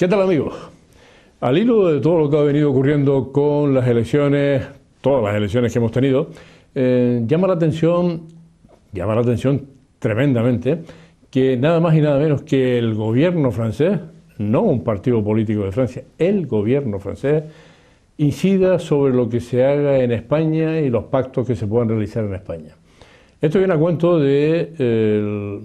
¿Qué tal, amigos? Al hilo de todo lo que ha venido ocurriendo con las elecciones, todas las elecciones que hemos tenido, llama la atención tremendamente que nada más y nada menos que el gobierno francés, no un partido político de Francia, el gobierno francés, incida sobre lo que se haga en España y los pactos que se puedan realizar en España. Esto viene a cuento de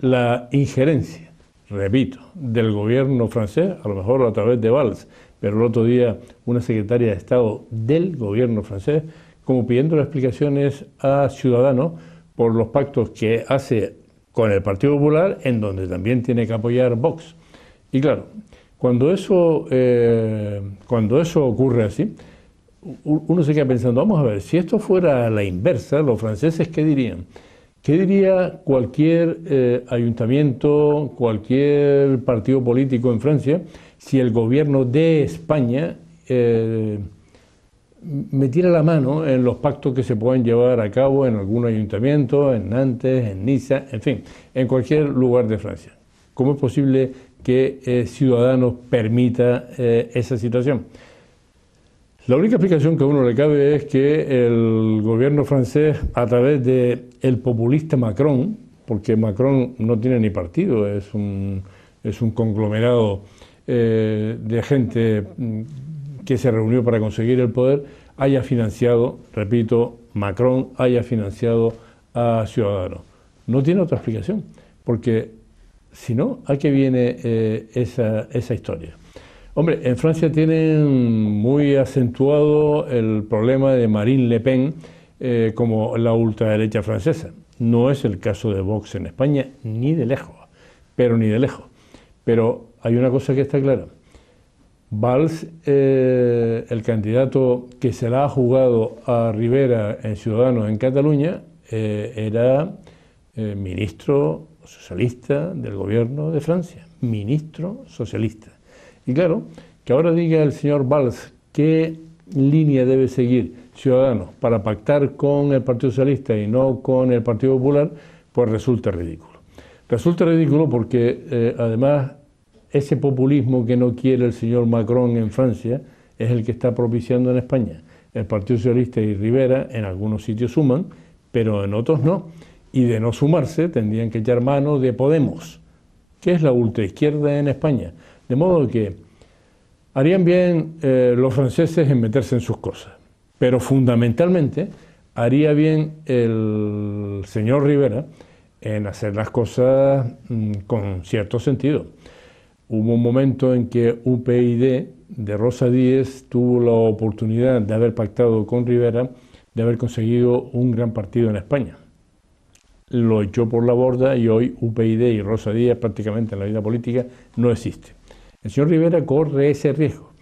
la injerencia, repito, del gobierno francés, a lo mejor a través de Valls, pero el otro día una secretaria de Estado del gobierno francés, como pidiendo explicaciones a Ciudadanos por los pactos que hace con el Partido Popular, en donde también tiene que apoyar Vox. Y claro, cuando eso ocurre así, uno se queda pensando, vamos a ver, si esto fuera a la inversa, los franceses, ¿qué dirían? ¿Qué diría cualquier ayuntamiento, cualquier partido político en Francia, si el gobierno de España metiera la mano en los pactos que se pueden llevar a cabo en algún ayuntamiento, en Nantes, en Niza, en fin, en cualquier lugar de Francia? ¿Cómo es posible que Ciudadanos permita esa situación? La única explicación que a uno le cabe es que el gobierno francés, a través del populista Macron, porque Macron no tiene ni partido, es un conglomerado de gente que se reunió para conseguir el poder, haya financiado, repito, Macron haya financiado a Ciudadanos. No tiene otra explicación, porque si no, ¿a qué viene esa historia? Hombre, en Francia tienen muy acentuado el problema de Marine Le Pen como la ultraderecha francesa. No es el caso de Vox en España, ni de lejos, pero ni de lejos. Pero hay una cosa que está clara. Valls, el candidato que se la ha jugado a Rivera en Ciudadanos en Cataluña, era ministro socialista del gobierno de Francia, ministro socialista. Y claro, que ahora diga el señor Valls qué línea debe seguir Ciudadanos para pactar con el Partido Socialista y no con el Partido Popular, pues resulta ridículo. Resulta ridículo porque además ese populismo que no quiere el señor Macron en Francia es el que está propiciando en España. El Partido Socialista y Rivera en algunos sitios suman, pero en otros no. Y de no sumarse tendrían que echar mano de Podemos, que es la ultraizquierda en España. De modo que harían bien los franceses en meterse en sus cosas, pero fundamentalmente haría bien el señor Rivera en hacer las cosas con cierto sentido. Hubo un momento en que UPyD de Rosa Díez tuvo la oportunidad de haber pactado con Rivera, de haber conseguido un gran partido en España. Lo echó por la borda y hoy UPyD y Rosa Díez prácticamente en la vida política no existe. El señor Rivera corre ese riesgo,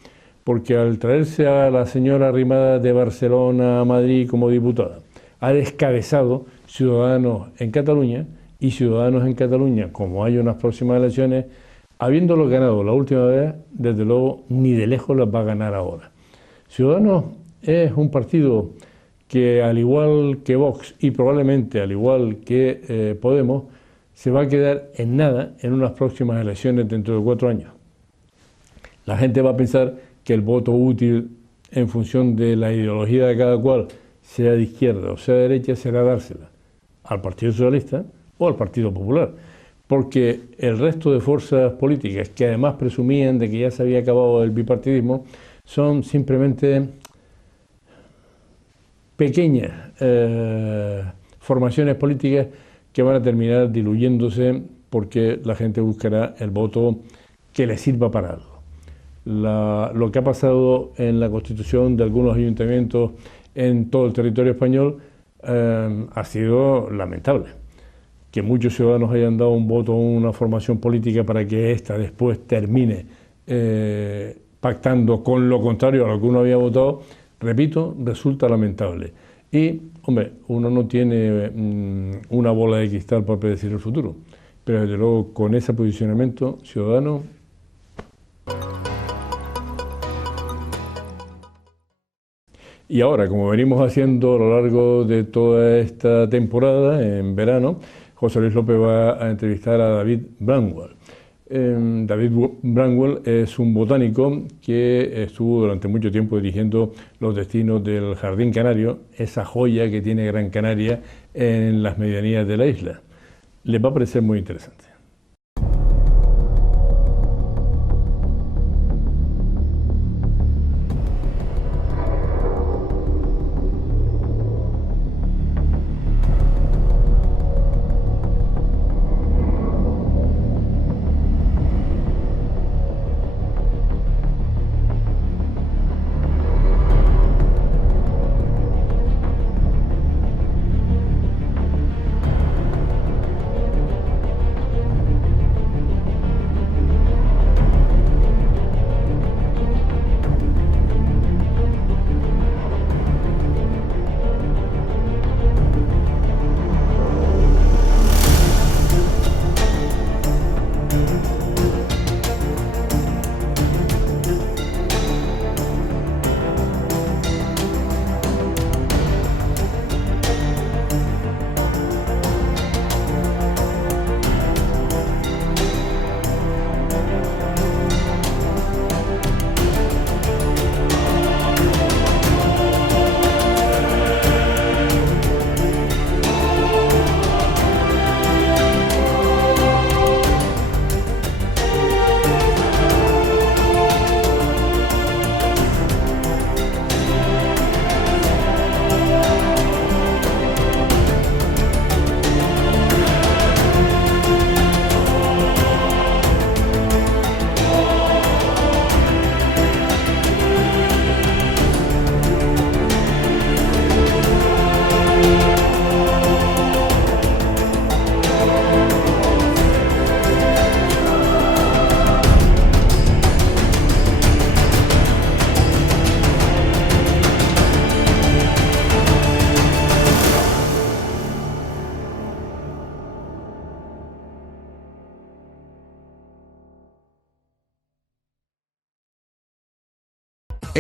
porque al traerse a la señora Arrimadas de Barcelona a Madrid como diputada, ha descabezado Ciudadanos en Cataluña, y Ciudadanos en Cataluña, como hay unas próximas elecciones, habiéndolo ganado la última vez, desde luego ni de lejos las va a ganar ahora. Ciudadanos es un partido que, al igual que Vox y probablemente al igual que Podemos, se va a quedar en nada en unas próximas elecciones dentro de 4 años. La gente va a pensar que el voto útil en función de la ideología de cada cual, sea de izquierda o sea de derecha, será dársela al Partido Socialista o al Partido Popular, porque el resto de fuerzas políticas que además presumían de que ya se había acabado el bipartidismo son simplemente pequeñas formaciones políticas que van a terminar diluyéndose porque la gente buscará el voto que le sirva para algo. Lo que ha pasado en la constitución de algunos ayuntamientos en todo el territorio español ha sido lamentable. Que muchos ciudadanos hayan dado un voto a una formación política para que ésta después termine pactando con lo contrario a lo que uno había votado, repito, resulta lamentable. Y, hombre, uno no tiene una bola de cristal para predecir el futuro, pero desde luego con ese posicionamiento ciudadano. Y ahora, como venimos haciendo a lo largo de toda esta temporada, en verano, José Luis López va a entrevistar a David Bramwell. David Bramwell es un botánico que estuvo durante mucho tiempo dirigiendo los destinos del Jardín Canario, esa joya que tiene Gran Canaria en las medianías de la isla. Les va a parecer muy interesante.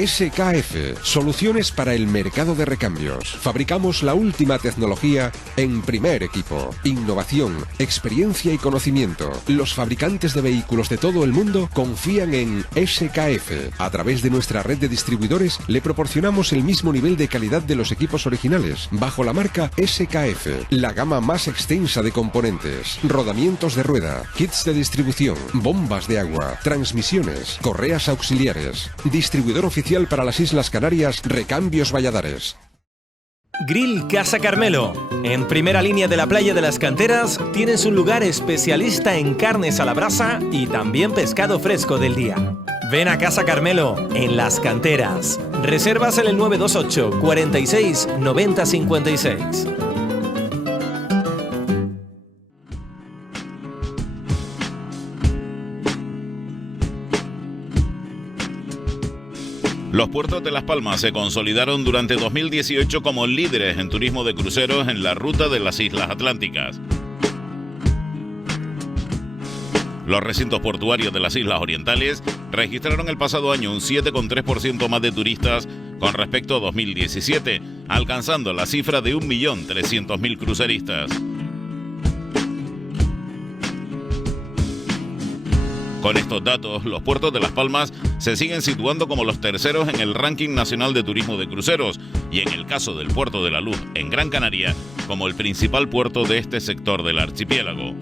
SKF, soluciones para el mercado de recambios. Fabricamos la última tecnología en primer equipo. Innovación, experiencia y conocimiento. Los fabricantes de vehículos de todo el mundo confían en SKF. A través de nuestra red de distribuidores le proporcionamos el mismo nivel de calidad de los equipos originales, bajo la marca SKF. La gama más extensa de componentes, rodamientos de rueda, kits de distribución, bombas de agua, transmisiones, correas auxiliares. Distribuidor oficial para las Islas Canarias, Recambios Valladares. Grill Casa Carmelo. En primera línea de la playa de las Canteras tienes un lugar especialista en carnes a la brasa y también pescado fresco del día. Ven a Casa Carmelo, en Las Canteras. Reservas en el 928 46 90 56. Los puertos de Las Palmas se consolidaron durante 2018 como líderes en turismo de cruceros en la ruta de las Islas Atlánticas. Los recintos portuarios de las Islas Orientales registraron el pasado año un 7,3% más de turistas con respecto a 2017, alcanzando la cifra de 1.300.000 cruceristas. Con estos datos, los puertos de Las Palmas se siguen situando como los terceros en el ranking nacional de turismo de cruceros y en el caso del Puerto de la Luz en Gran Canaria, como el principal puerto de este sector del archipiélago.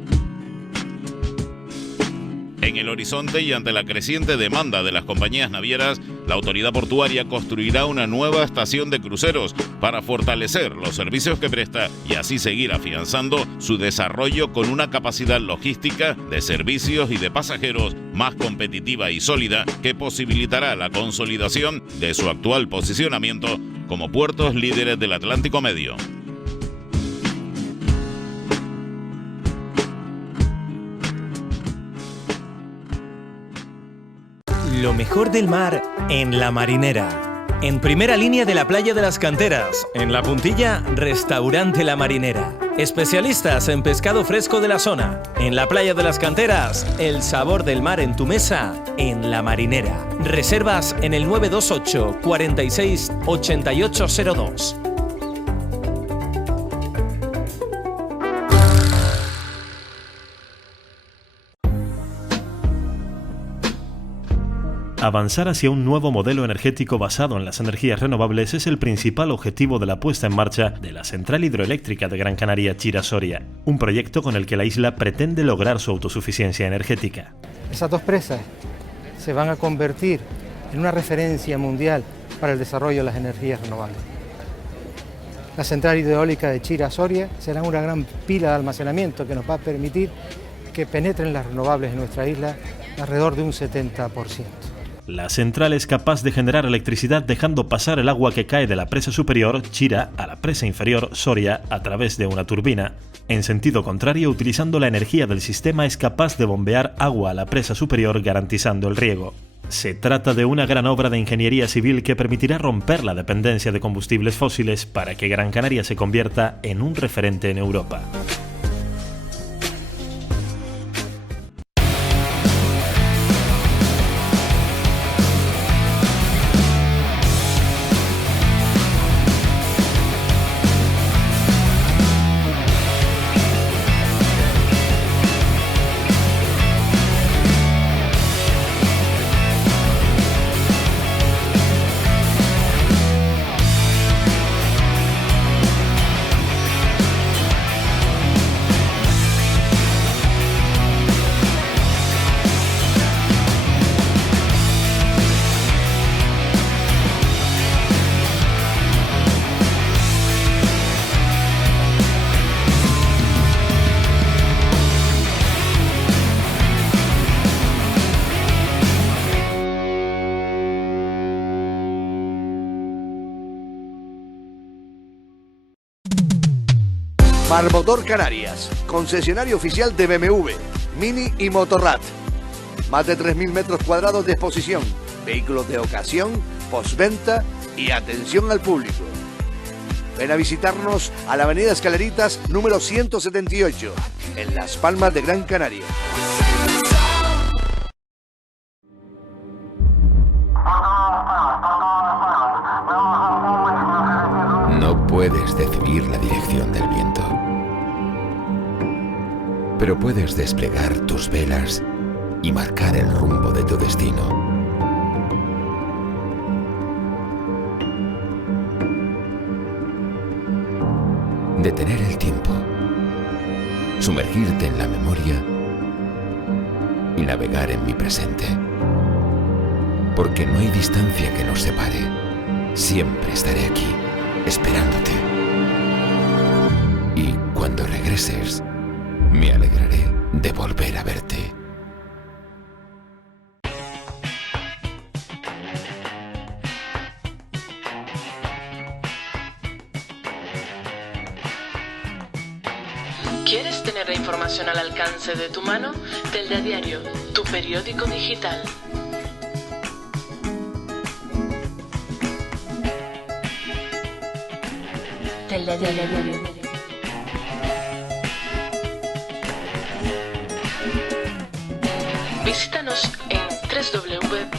En el horizonte y ante la creciente demanda de las compañías navieras, la autoridad portuaria construirá una nueva estación de cruceros para fortalecer los servicios que presta y así seguir afianzando su desarrollo con una capacidad logística de servicios y de pasajeros más competitiva y sólida que posibilitará la consolidación de su actual posicionamiento como puertos líderes del Atlántico Medio. Lo mejor del mar en La Marinera. En primera línea de la playa de las Canteras, en La Puntilla, Restaurante La Marinera. Especialistas en pescado fresco de la zona. En la playa de las Canteras, el sabor del mar en tu mesa, en La Marinera. Reservas en el 928 46 8802. Avanzar hacia un nuevo modelo energético basado en las energías renovables es el principal objetivo de la puesta en marcha de la central hidroeléctrica de Gran Canaria Chira-Soria, un proyecto con el que la isla pretende lograr su autosuficiencia energética. Esas dos presas se van a convertir en una referencia mundial para el desarrollo de las energías renovables. La central hidroeólica de Chira-Soria será una gran pila de almacenamiento que nos va a permitir que penetren las renovables en nuestra isla alrededor de un 70%. La central es capaz de generar electricidad dejando pasar el agua que cae de la presa superior, Chira, a la presa inferior, Soria, a través de una turbina. En sentido contrario, utilizando la energía del sistema, es capaz de bombear agua a la presa superior garantizando el riego. Se trata de una gran obra de ingeniería civil que permitirá romper la dependencia de combustibles fósiles para que Gran Canaria se convierta en un referente en Europa. Marmotor Canarias, concesionario oficial de BMW, Mini y Motorrad. Más de 3.000 metros cuadrados de exposición, vehículos de ocasión, postventa y atención al público. Ven a visitarnos a la avenida Escaleritas número 178, en Las Palmas de Gran Canaria. No puedes decidir la dirección del viento, pero puedes desplegar tus velas y marcar el rumbo de tu destino. Detener el tiempo, sumergirte en la memoria y navegar en mi presente. Porque no hay distancia que nos separe. Siempre estaré aquí, esperándote. Y cuando regreses, me alegraré de volver a verte. ¿Quieres tener la información al alcance de tu mano? Telda Diario, tu periódico digital. Telda Diario. Visítanos en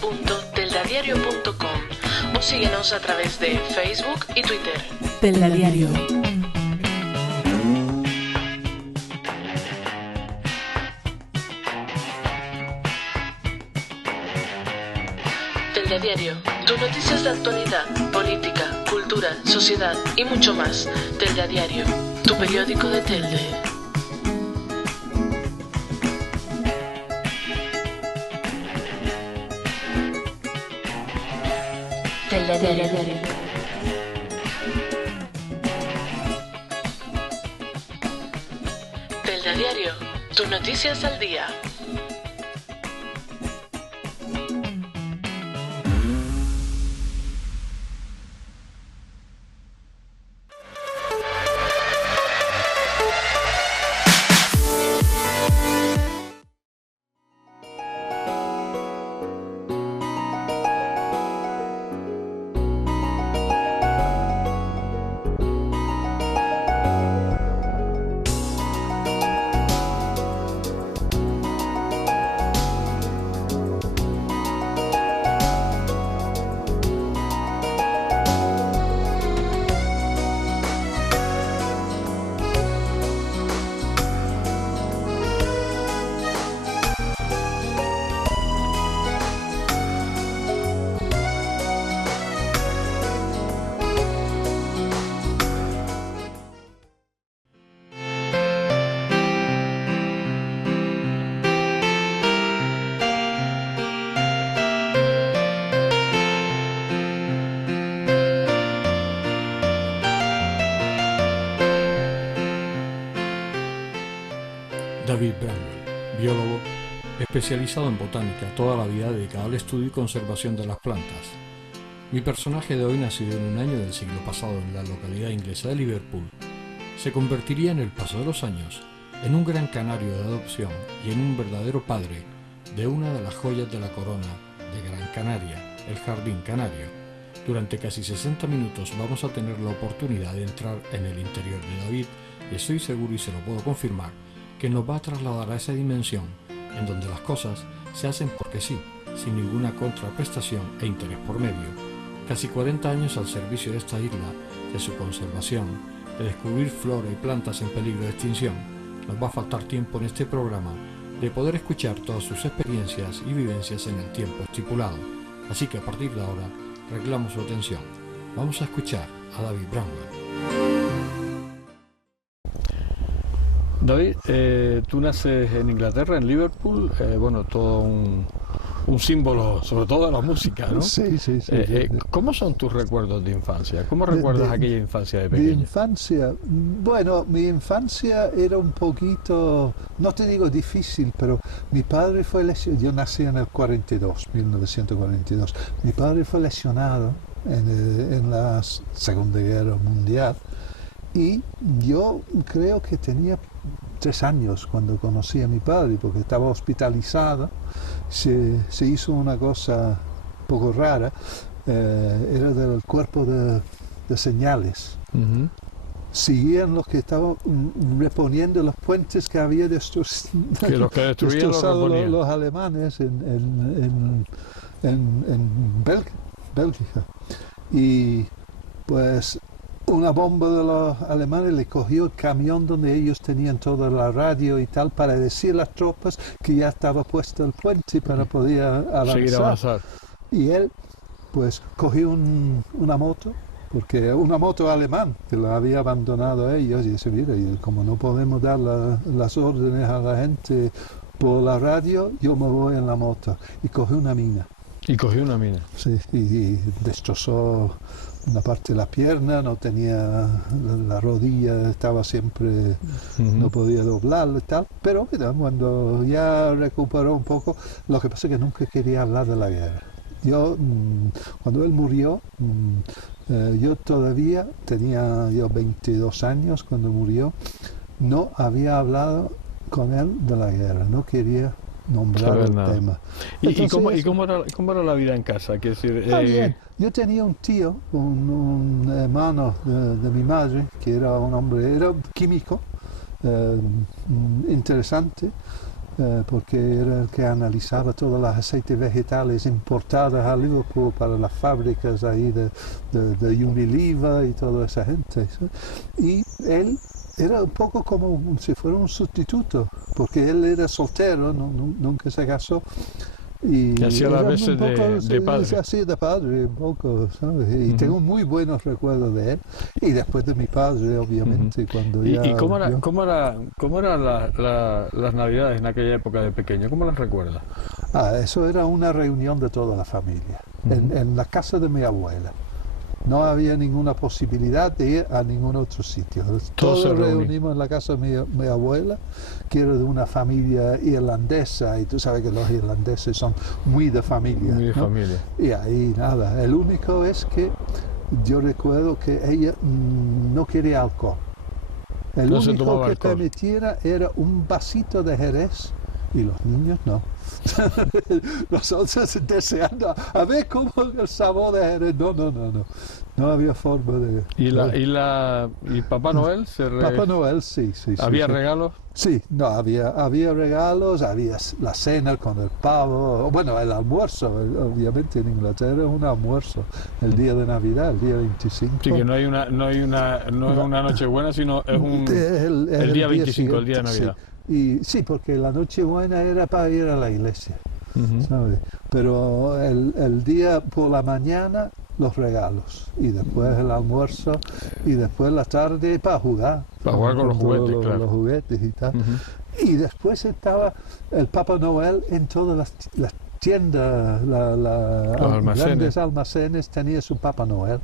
www.teldadiario.com o síguenos a través de Facebook y Twitter. Telda Diario. Telda Diario, tus noticias de actualidad, política, cultura, sociedad y mucho más. Telda Diario, tu periódico de Telde. Telda Diario. Telda Diario, tus noticias al día. David Bramwell, biólogo especializado en botánica, toda la vida dedicado al estudio y conservación de las plantas. Mi personaje de hoy, nacido en un año del siglo pasado en la localidad inglesa de Liverpool, se convertiría en el paso de los años en un gran canario de adopción y en un verdadero padre de una de las joyas de la corona de Gran Canaria, el Jardín Canario. Durante casi 60 minutos vamos a tener la oportunidad de entrar en el interior de David y estoy seguro, y se lo puedo confirmar, que nos va a trasladar a esa dimensión en donde las cosas se hacen porque sí, sin ninguna contraprestación e interés por medio. Casi 40 años al servicio de esta isla, de su conservación, de descubrir flora y plantas en peligro de extinción. Nos va a faltar tiempo en este programa de poder escuchar todas sus experiencias y vivencias en el tiempo estipulado. Así que a partir de ahora, reglamos su atención. Vamos a escuchar a David Bramwell. David, tú naces en Inglaterra, en Liverpool, todo un símbolo, sobre todo de la música, ¿no? Sí. ¿Cómo son tus recuerdos de infancia? ¿Cómo recuerdas aquella infancia de pequeño? Mi infancia, mi infancia era un poquito, no te digo difícil, pero mi padre fue lesionado. Yo nací en el 1942. Mi padre fue lesionado en la Segunda Guerra Mundial y yo creo que tenía 3 años cuando conocí a mi padre, porque estaba hospitalizado. Se hizo una cosa un poco rara, era del cuerpo de señales. Seguían los que estaban reponiendo los puentes que había destrozado los alemanes en Bélgica. Y pues una bomba de los alemanes le cogió el camión donde ellos tenían toda la radio y tal, para decir a las tropas que ya estaba puesto el puente para poder avanzar. Y él pues cogió una moto, porque una moto alemán que la había abandonado a ellos, y dice, mira, como no podemos dar las órdenes a la gente por la radio, yo me voy en la moto. Y cogió una mina. Sí, y destrozó una parte de la pierna, no tenía la rodilla, estaba siempre, no podía doblarlo y tal, pero mira, cuando ya recuperó un poco, lo que pasa es que nunca quería hablar de la guerra. Yo, cuando él murió, yo todavía tenía 22 años cuando murió, no había hablado con él de la guerra, no quería nombrar el tema. Entonces, ¿cómo era la vida en casa? Bien. Yo tenía un tío, un hermano de mi madre, que era un hombre, era químico, interesante, porque era el que analizaba todos los aceites vegetales importados a Liverpool para las fábricas ahí de Unilever y toda esa gente. ¿sí? Y él era un poco como si fuera un sustituto, porque él era soltero, nunca se casó. Y hacía las veces de padre. Así de padre, un poco, ¿sabes? Y tengo muy buenos recuerdos de él. Y después de mi padre, obviamente, cuando ya... ¿Y cómo eran las Navidades en aquella época de pequeño? ¿Cómo las recuerdas? Eso era una reunión de toda la familia, en la casa de mi abuela. No había ninguna posibilidad de ir a ningún otro sitio. Todos nos reunimos en la casa de mi abuela, que era de una familia irlandesa, y tú sabes que los irlandeses son muy de familia. Muy de familia. Y ahí nada. El único es que yo recuerdo que ella no quería alcohol. El único que permitiera era un vasito de Jerez, y los niños no. Nosotros deseando a ver cómo el sabor de Jerez. No había forma de... ¿Y Papá Noel? Papá Noel, sí. ¿Había regalos? Sí, no, había regalos, había la cena con el pavo, bueno, el almuerzo, obviamente en Inglaterra es un almuerzo, el día de Navidad, el día 25. Sí, que no es una Nochebuena, sino es el día 25, el día de Navidad. Sí. Y sí, porque la Nochebuena era para ir a la iglesia, ¿sabes? Pero el día por la mañana los regalos, y después el almuerzo, y después la tarde para jugar. Para jugar con los juguetes, claro. Los juguetes y tal. Y después estaba el Papá Noel en todas las tienda, grandes almacenes, tenía su Papá Noel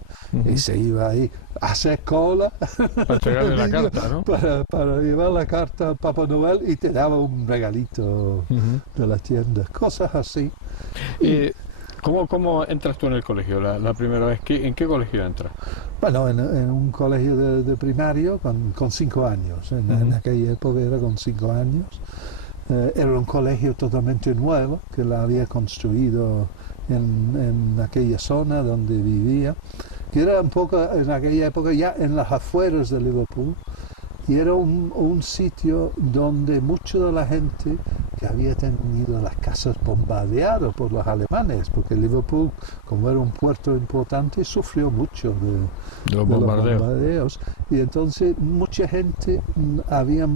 y se iba ahí a hacer cola para entregarle la carta, ¿no? Para llevar la carta al Papá Noel y te daba un regalito de la tienda, cosas así. ¿Cómo entras tú en el colegio la primera vez? ¿En qué colegio entras? Bueno, en un colegio de primario con 5 años. En aquella época era con 5 años. Era un colegio totalmente nuevo que la había construido en aquella zona donde vivía, que era un poco en aquella época ya en las afueras de Liverpool, y era un sitio donde mucha de la gente que había tenido las casas bombardeadas por los alemanes, porque Liverpool, como era un puerto importante, sufrió mucho de los bombardeos, y entonces mucha gente había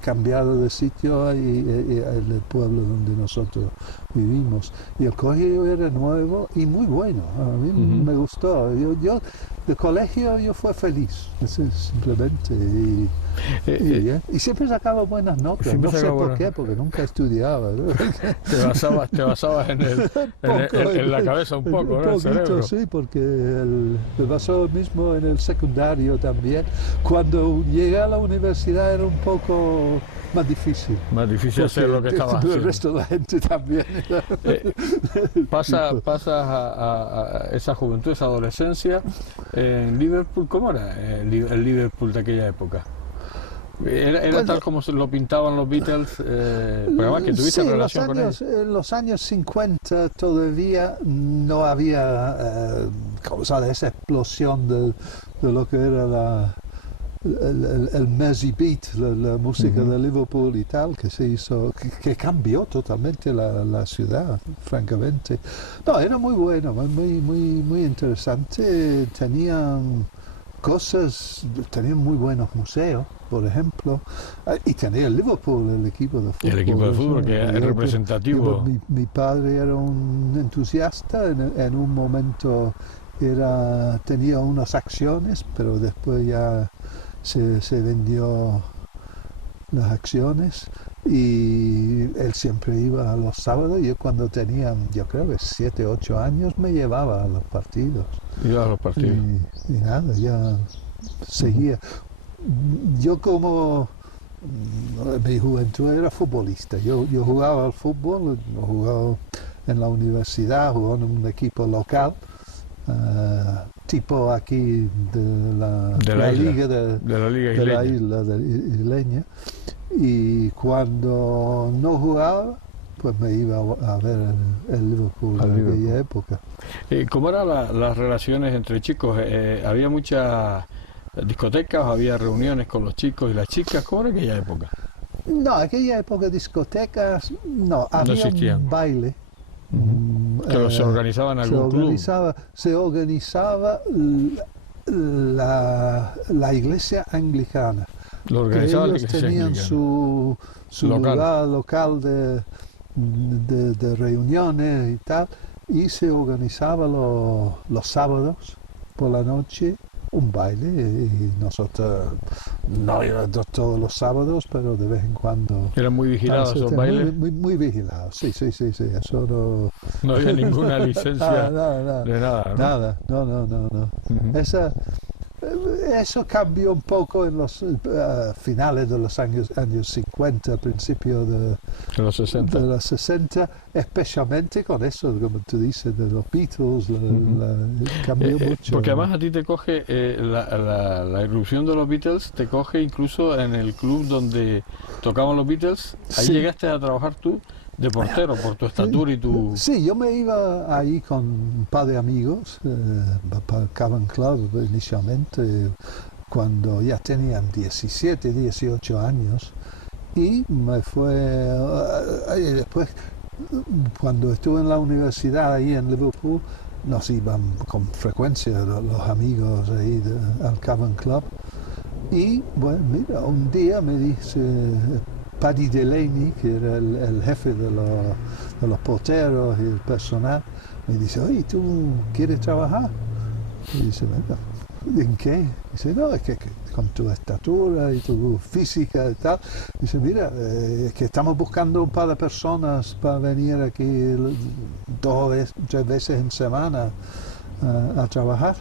cambiado de sitio y el pueblo donde nosotros vivimos, y el colegio era nuevo y muy bueno, a mí me gustó. Yo de colegio yo fui feliz, simplemente, y siempre sacaba buenas notas, no sé por qué, porque nunca estudiaba, ¿no? Te basabas en la cabeza un poco, ¿no? Un poquito, sí, porque me pasó lo mismo en el secundario también. Cuando llegué a la universidad era un poco más difícil. Más difícil hacer lo que estabas haciendo. El resto de la gente también. Pasas a esa juventud, esa adolescencia en Liverpool. ¿Cómo era el Liverpool de aquella época? ¿Era tal como se lo pintaban los Beatles? Pero además que tuviste relación con ellos. En los años 50 todavía no había esa explosión de lo que era el Mersey Beat, la música de Liverpool y tal, que se hizo, que cambió totalmente la ciudad, francamente. No, era muy bueno, muy interesante. Tenían muy buenos museos, por ejemplo, y tenía el Liverpool, el equipo de fútbol. El equipo de fútbol, que es representativo. Mi padre era un entusiasta, en un momento tenía unas acciones, pero después ya se vendió las acciones, y él siempre iba a los sábados. Yo cuando tenía, yo creo que 7, 8 años, me llevaba a los partidos. Iba a los partidos. Y nada, ya seguía. Yo como mi juventud era futbolista. Yo jugaba al fútbol, jugaba en la universidad, jugaba en un equipo local, tipo aquí de la liga de la isla isleña. Y cuando no jugaba, pues me iba a ver el Liverpool en aquella época. ¿Cómo eran las relaciones entre chicos? ¿Había muchas discotecas o había reuniones con los chicos y las chicas? ¿Cómo era aquella época? No, aquella época discotecas no, había un baile. ¿Que se organizaba en algún club? Se organizaba la iglesia anglicana. Lo organizaba que ellos tenían su lugar local de reuniones y tal, y se organizaba los sábados por la noche un baile, y nosotros no íbamos todos los sábados, pero de vez en cuando. ¿Eran muy vigilados esos bailes? Muy vigilados, sí, eso no. No había ninguna licencia de nada, ¿no? No. Eso cambió un poco en los finales de los años 50, principios de los 60, especialmente con eso, como tú dices, de los Beatles, cambió mucho. Porque además a ti te coge la irrupción de los Beatles, te coge incluso en el club donde tocaban los Beatles. Ahí llegaste a trabajar tú de portero, por tu estatura y tu... Sí, yo me iba ahí con un par de amigos para el Cavern Club inicialmente, cuando ya tenían 17, 18 años, y me fue... después, cuando estuve en la universidad ahí en Liverpool, nos iban con frecuencia los amigos ahí al Cavern Club, y bueno, mira, un día me dice... Paddy Delaney, que era el jefe de los porteros y el personal, me dice, oye, ¿tú quieres trabajar? Y dice, venga. ¿en qué? Dice, no, es que con tu estatura y tu física y tal. Dice, mira, es que estamos buscando un par de personas para venir aquí 2 o 3 veces en semana a trabajar.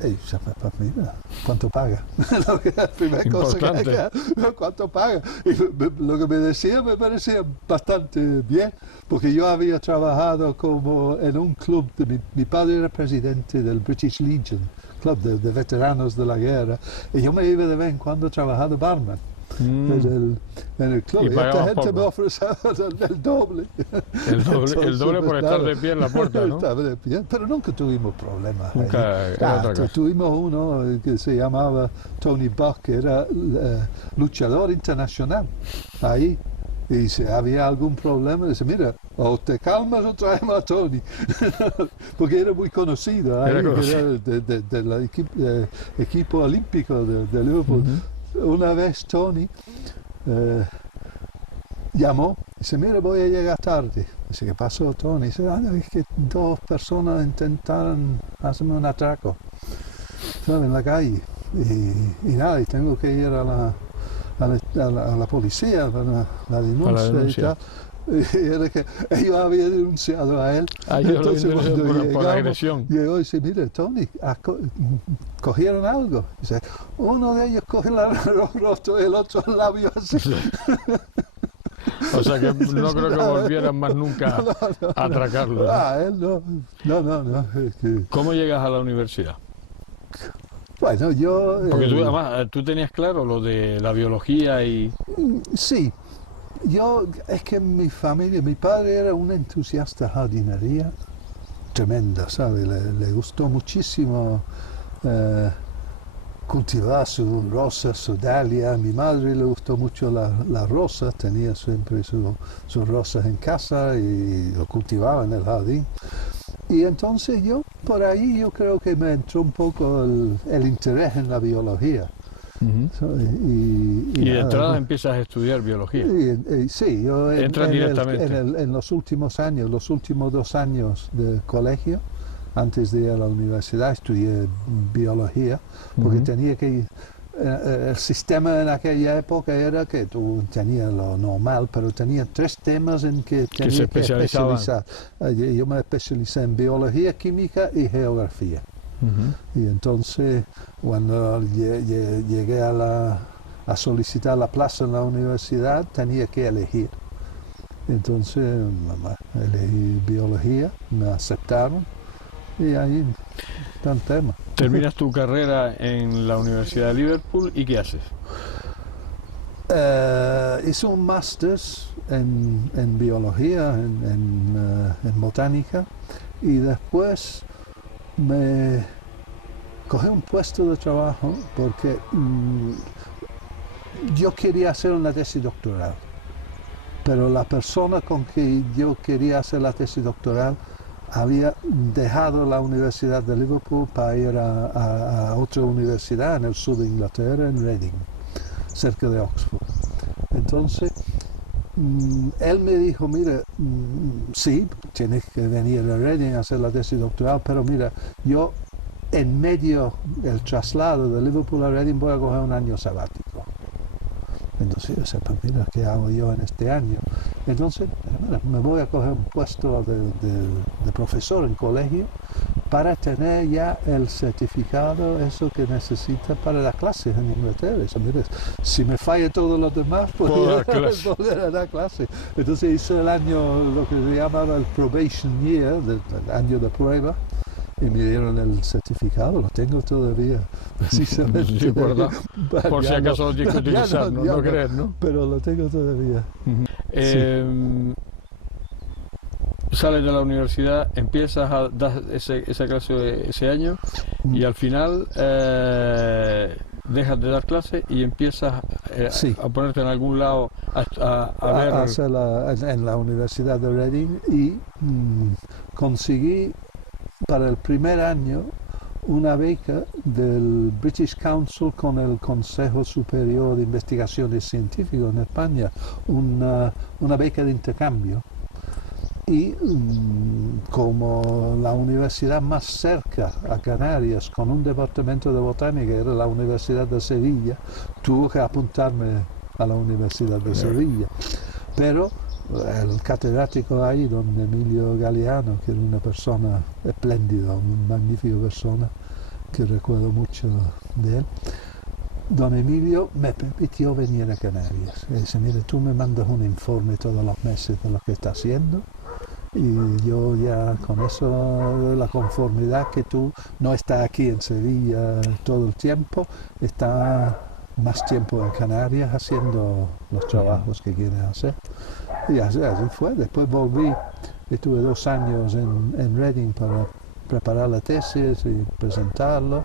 Y dice, pues mira, ¿cuánto paga? La primera cosa que ¿cuánto paga? Y lo que me decía me parecía bastante bien, porque yo había trabajado como en un club, mi padre era presidente del British Legion, club de veteranos de la guerra, y yo me iba de vez en cuando a trabajar de barman. En el club. Y esta gente me ofrecía el doble. El doble por estar de pie en la puerta, ¿no? Estaba de pie, pero nunca tuvimos problemas. Nunca. Tuvimos uno que se llamaba Tony Buck, que era luchador internacional. Ahí. Y si había algún problema, dice, mira, o te calmas o traemos a Tony. Porque era muy conocido. Ahí, era del equipo olímpico de Liverpool. Una vez Tony llamó, dice, mira, voy a llegar tarde. Dice, ¿qué pasó, Tony? Dice, es que 2 personas intentaron hacerme un atraco, ¿sabes? En la calle. Y nada, y tengo que ir a la policía para la denuncia y tal. Y era que ellos habían denunciado a él. Entonces, por la agresión. Llegó y dice, mire, Tony, ¿cogieron algo? Dice, uno de ellos coge el rostro, el otro el labio así. O sea que no creo que volvieran más nunca a atracarlo, ¿no? Él no. ¿Cómo llegas a la universidad? Bueno, yo... Porque además, tú tenías claro lo de la biología y... Sí. Es que mi familia, mi padre era un entusiasta de jardinería tremenda, ¿sabes? Le gustó muchísimo cultivar sus rosas, su dalia. A mi madre le gustó mucho las rosas, tenía siempre sus rosas en casa y lo cultivaba en el jardín. Y entonces por ahí yo creo que me entró un poco el interés en la biología. Y de entrada empiezas a estudiar biología. Sí, yo directamente. En los últimos años, los últimos 2 años de colegio, antes de ir a la universidad, estudié biología, porque tenía que... el sistema en aquella época era que tú tenías lo normal, pero tenía 3 temas en que tenía que especializar. Yo me especialicé en biología, química y geografía. Y entonces, cuando llegué a solicitar la plaza en la universidad, tenía que elegir. Entonces, elegí biología, me aceptaron y ahí está el tema. Terminas tu carrera en la Universidad de Liverpool y ¿qué haces? Hice un máster en biología, en botánica, y después me cogí un puesto de trabajo porque yo quería hacer una tesis doctoral, pero la persona con que yo quería hacer la tesis doctoral había dejado la Universidad de Liverpool para ir a otra universidad en el sur de Inglaterra, en Reading, cerca de Oxford. Entonces, él me dijo, mira, sí, tienes que venir a Reading a hacer la tesis doctoral, pero mira, yo en medio del traslado de Liverpool a Reading voy a coger un año sabático. Entonces yo sé, pues mira, ¿qué hago yo en este año? Entonces, mira, me voy a coger un puesto de profesor en colegio para tener ya el certificado, eso que necesita para las clases en Inglaterra. Eso, mira, si me falla todos los demás, pues volver a dar clase. Entonces hice el año, lo que se llamaba el probation year, el año de prueba, y me dieron el certificado, lo tengo todavía, precisamente. Sí, por si acaso lo tienes que utilizar, no crees, ¿no? Pero lo tengo todavía. Sales de la universidad, empiezas a dar esa clase ese año y al final dejas de dar clase y empiezas a ponerte en algún lado a ver... A hacer en la Universidad de Reading y conseguí para el primer año una beca del British Council con el Consejo Superior de Investigaciones Científicas en España, una beca de intercambio. Y como la universidad más cerca a Canarias, con un departamento de botánica, era la Universidad de Sevilla, tuve que apuntarme a la Universidad de Sevilla. Pero el catedrático ahí, don Emilio Galeano, que era una persona espléndida, una magnífica persona, que recuerdo mucho de él, don Emilio me permitió venir a Canarias. Y dice, mire, tú me mandas un informe todos los meses de lo que está haciendo, y yo ya con eso, la conformidad que tú no estás aquí en Sevilla todo el tiempo, estás más tiempo en Canarias haciendo los trabajos que quieres hacer. Y así fue. Después volví, estuve 2 años en Reading para preparar la tesis y presentarlo,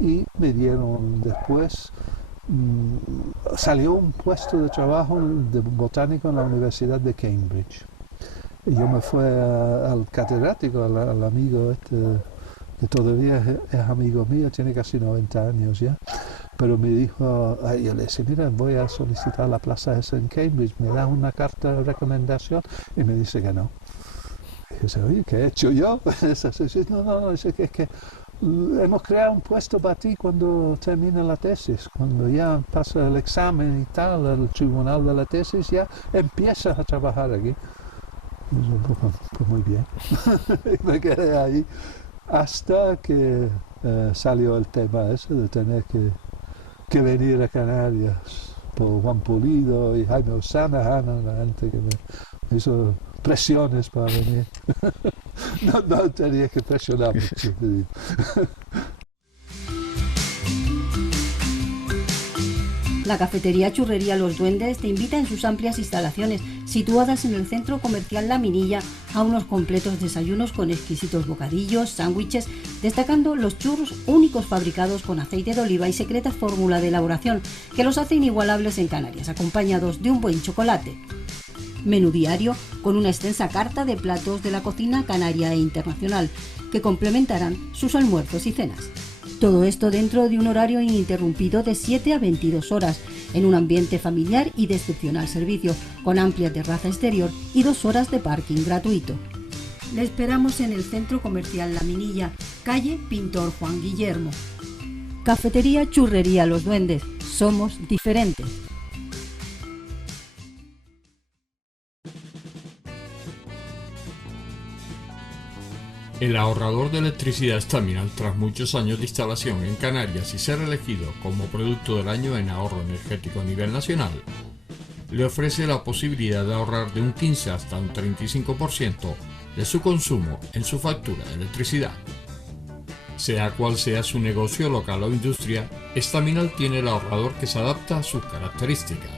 y me dieron después, salió un puesto de trabajo de botánico en la Universidad de Cambridge. Y yo me fui al catedrático, al amigo este, que todavía es amigo mío, tiene casi 90 años ya, pero me dijo, yo le dije, mira, voy a solicitar la plaza esa en Cambridge, me da una carta de recomendación, y me dice que no. Y dice, oye, ¿qué he hecho yo? No, dice que es que hemos creado un puesto para ti cuando termina la tesis, cuando ya pasa el examen y tal, el tribunal de la tesis, ya empiezas a trabajar aquí. Y yo, pues muy bien. Y me quedé ahí hasta que salió el tema ese de tener que venir a Canarias por Juan Pulido y Jaime Osanahan, la gente que me hizo presiones para venir. No tenía que presionar mucho. La cafetería Churrería Los Duendes te invita en sus amplias instalaciones, situadas en el centro comercial La Minilla, a unos completos desayunos con exquisitos bocadillos, sándwiches, destacando los churros únicos fabricados con aceite de oliva y secreta fórmula de elaboración que los hace inigualables en Canarias, acompañados de un buen chocolate. Menú diario con una extensa carta de platos de la cocina canaria e internacional que complementarán sus almuerzos y cenas. Todo esto dentro de un horario ininterrumpido de 7 a 22 horas, en un ambiente familiar y de excepcional servicio, con amplia terraza exterior y 2 horas de parking gratuito. Le esperamos en el centro comercial La Minilla, calle Pintor Juan Guillermo. Cafetería Churrería Los Duendes, somos diferentes. El ahorrador de electricidad Staminal, tras muchos años de instalación en Canarias y ser elegido como producto del año en ahorro energético a nivel nacional, le ofrece la posibilidad de ahorrar de un 15 hasta un 35% de su consumo en su factura de electricidad. Sea cual sea su negocio local o industria, Staminal tiene el ahorrador que se adapta a sus características.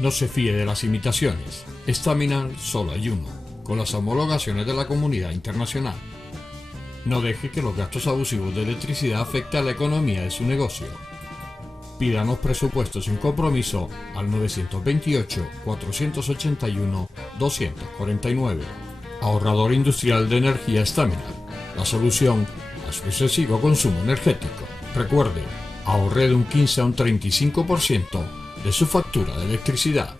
No se fíe de las imitaciones, Staminal solo hay uno, con las homologaciones de la comunidad internacional. No deje que los gastos abusivos de electricidad afecten a la economía de su negocio. Pídanos presupuestos sin compromiso al 928-481-249. Ahorrador industrial de energía Staminal, la solución a su excesivo consumo energético. Recuerde, ahorre de un 15 a un 35% de su factura de electricidad.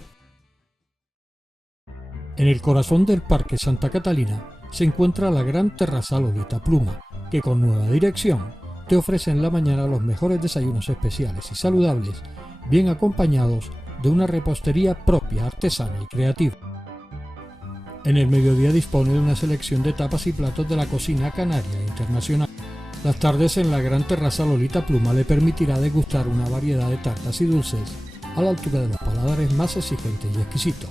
En el corazón del Parque Santa Catalina se encuentra la gran terraza Lolita Pluma, que con nueva dirección te ofrece en la mañana los mejores desayunos especiales y saludables, bien acompañados de una repostería propia, artesana y creativa. En el mediodía dispone de una selección de tapas y platos de la cocina canaria e internacional. Las tardes en la gran terraza Lolita Pluma le permitirá degustar una variedad de tartas y dulces a la altura de los paladares más exigentes y exquisitos.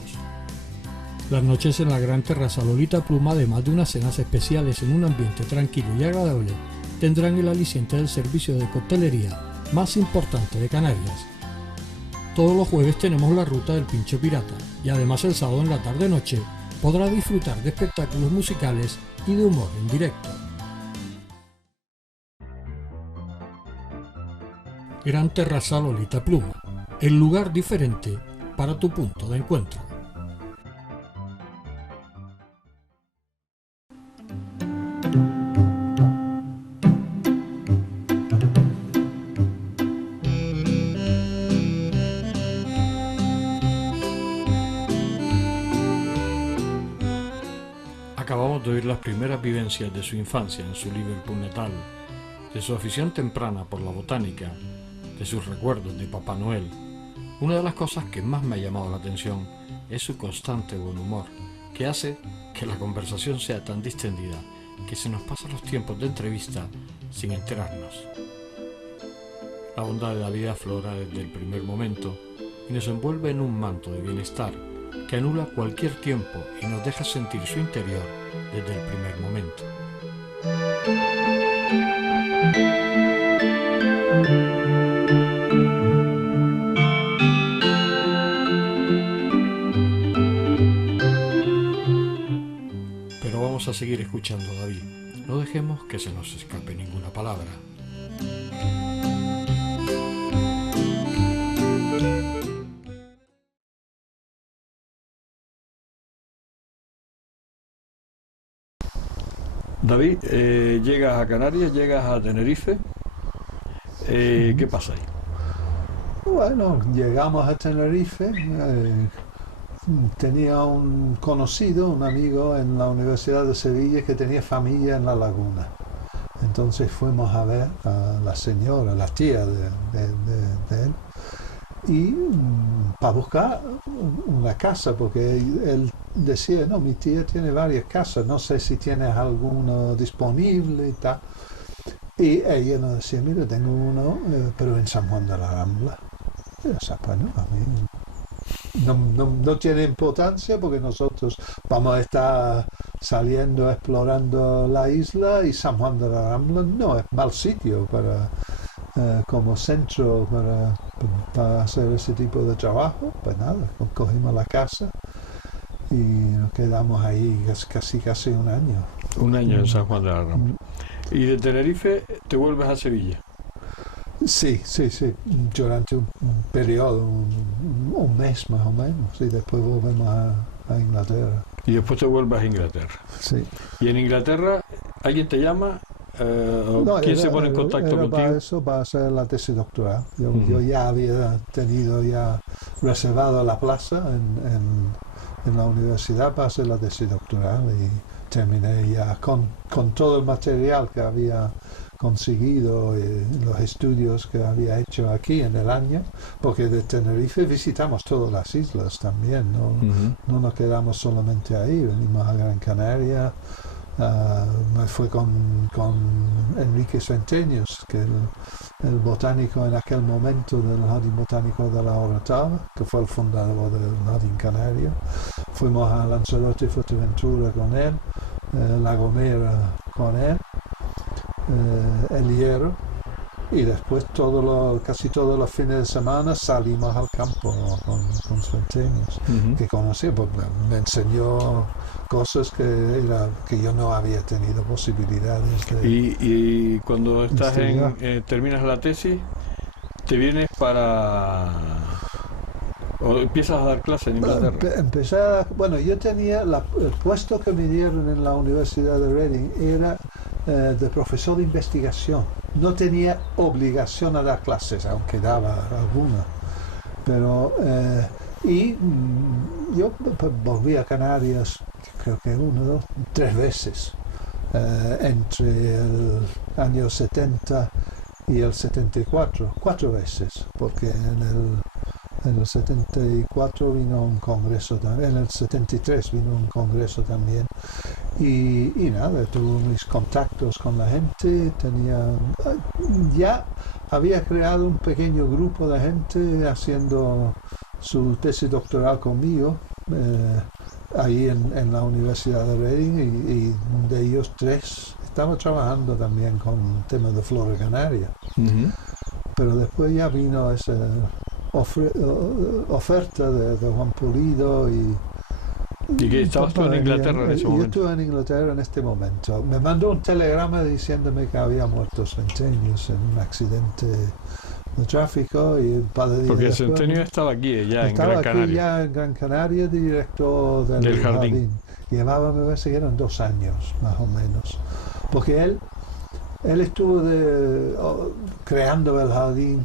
Las noches en la gran terraza Lolita Pluma, además de unas cenas especiales en un ambiente tranquilo y agradable, tendrán el aliciente del servicio de coctelería más importante de Canarias. Todos los jueves tenemos la ruta del Pincho Pirata y además el sábado en la tarde-noche podrá disfrutar de espectáculos musicales y de humor en directo. Gran terraza Lolita Pluma, el lugar diferente para tu punto de encuentro. Acabamos de oír las primeras vivencias de su infancia en su Liverpool natal, de su afición temprana por la botánica, de sus recuerdos de Papá Noel. Una de las cosas que más me ha llamado la atención es su constante buen humor, que hace que la conversación sea tan distendida que se nos pasan los tiempos de entrevista sin enterarnos. La bondad de la vida aflora desde el primer momento y nos envuelve en un manto de bienestar que anula cualquier tiempo y nos deja sentir su interior desde el primer momento. Pero vamos a seguir escuchando a David. No dejemos que se nos escape ninguna palabra. David, llegas a Canarias, llegas a Tenerife. ¿Qué pasa ahí? Bueno, llegamos a Tenerife. Tenía un conocido, un amigo en la Universidad de Sevilla que tenía familia en La Laguna. Entonces fuimos a ver a la señora, la tía de él, y para buscar una casa, porque él decía, no, mi tía tiene varias casas, no sé si tienes alguno disponible y tal. Y ella nos decía, mira, tengo uno, pero en San Juan de la Rambla. Y yo decía, bueno, a mí no tiene importancia porque nosotros vamos a estar saliendo, explorando la isla, y San Juan de la Rambla no es mal sitio para como centro para hacer ese tipo de trabajo. Pues nada, cogimos la casa y nos quedamos ahí casi un año. Un año en San Juan de la Rambla. ¿Y de Tenerife te vuelves a Sevilla? Sí, durante un periodo, un mes más o menos, y después volvemos a Inglaterra. Y después te vuelves a Inglaterra. Sí. ¿Y en Inglaterra alguien te llama? No, ¿Quién se pone en contacto contigo? Para eso, para hacer la tesis doctoral. Yo ya había reservado la plaza en la universidad para hacer la tesis doctoral, y terminé ya con todo el material que había conseguido, los estudios que había hecho aquí en el año, porque de Tenerife visitamos todas las islas también, no nos quedamos solamente ahí, venimos a Gran Canaria. Me fue con Enrique Centenios, que el botánico en aquel momento del Jardín Botánico de la Orotava, que fue el fundador del Jardín Canario. Fuimos a Lanzarote y Fuerteventura con él, La Gomera con él, El Hierro, y después casi todos los fines de semana salimos al campo con Centenios, que conocí, porque me enseñó cosas que yo no había tenido posibilidades de... Y cuando estás terminas la tesis, te vienes ¿o empiezas a dar clases en Inglaterra? Bueno, yo tenía el puesto que me dieron en la Universidad de Reading era de profesor de investigación. No tenía obligación a dar clases, aunque daba alguna. Pero yo volví a Canarias, creo que 1, 2, 3 veces entre el año 70 y el 74, 4 veces, porque en el 74 vino un congreso también, en el 73 vino un congreso también, y nada, tuve mis contactos con la gente, ya había creado un pequeño grupo de gente haciendo su tesis doctoral conmigo, ahí en la Universidad de Reading, y de ellos 3 estaba trabajando también con temas de flora canaria. Pero después ya vino esa oferta de Juan Pulido y que estabas tú en Inglaterra en ese momento. Yo estuve en Inglaterra en este momento. Me mandó un telegrama diciéndome que había muerto Centenios en un accidente de tráfico, y un par de días porque después, Centenio estaba aquí ya en Gran Canaria. Estaba aquí ya en Gran Canaria, director del jardín. Llevaba, me parece que eran 2 años más o menos, porque él estuvo creando el jardín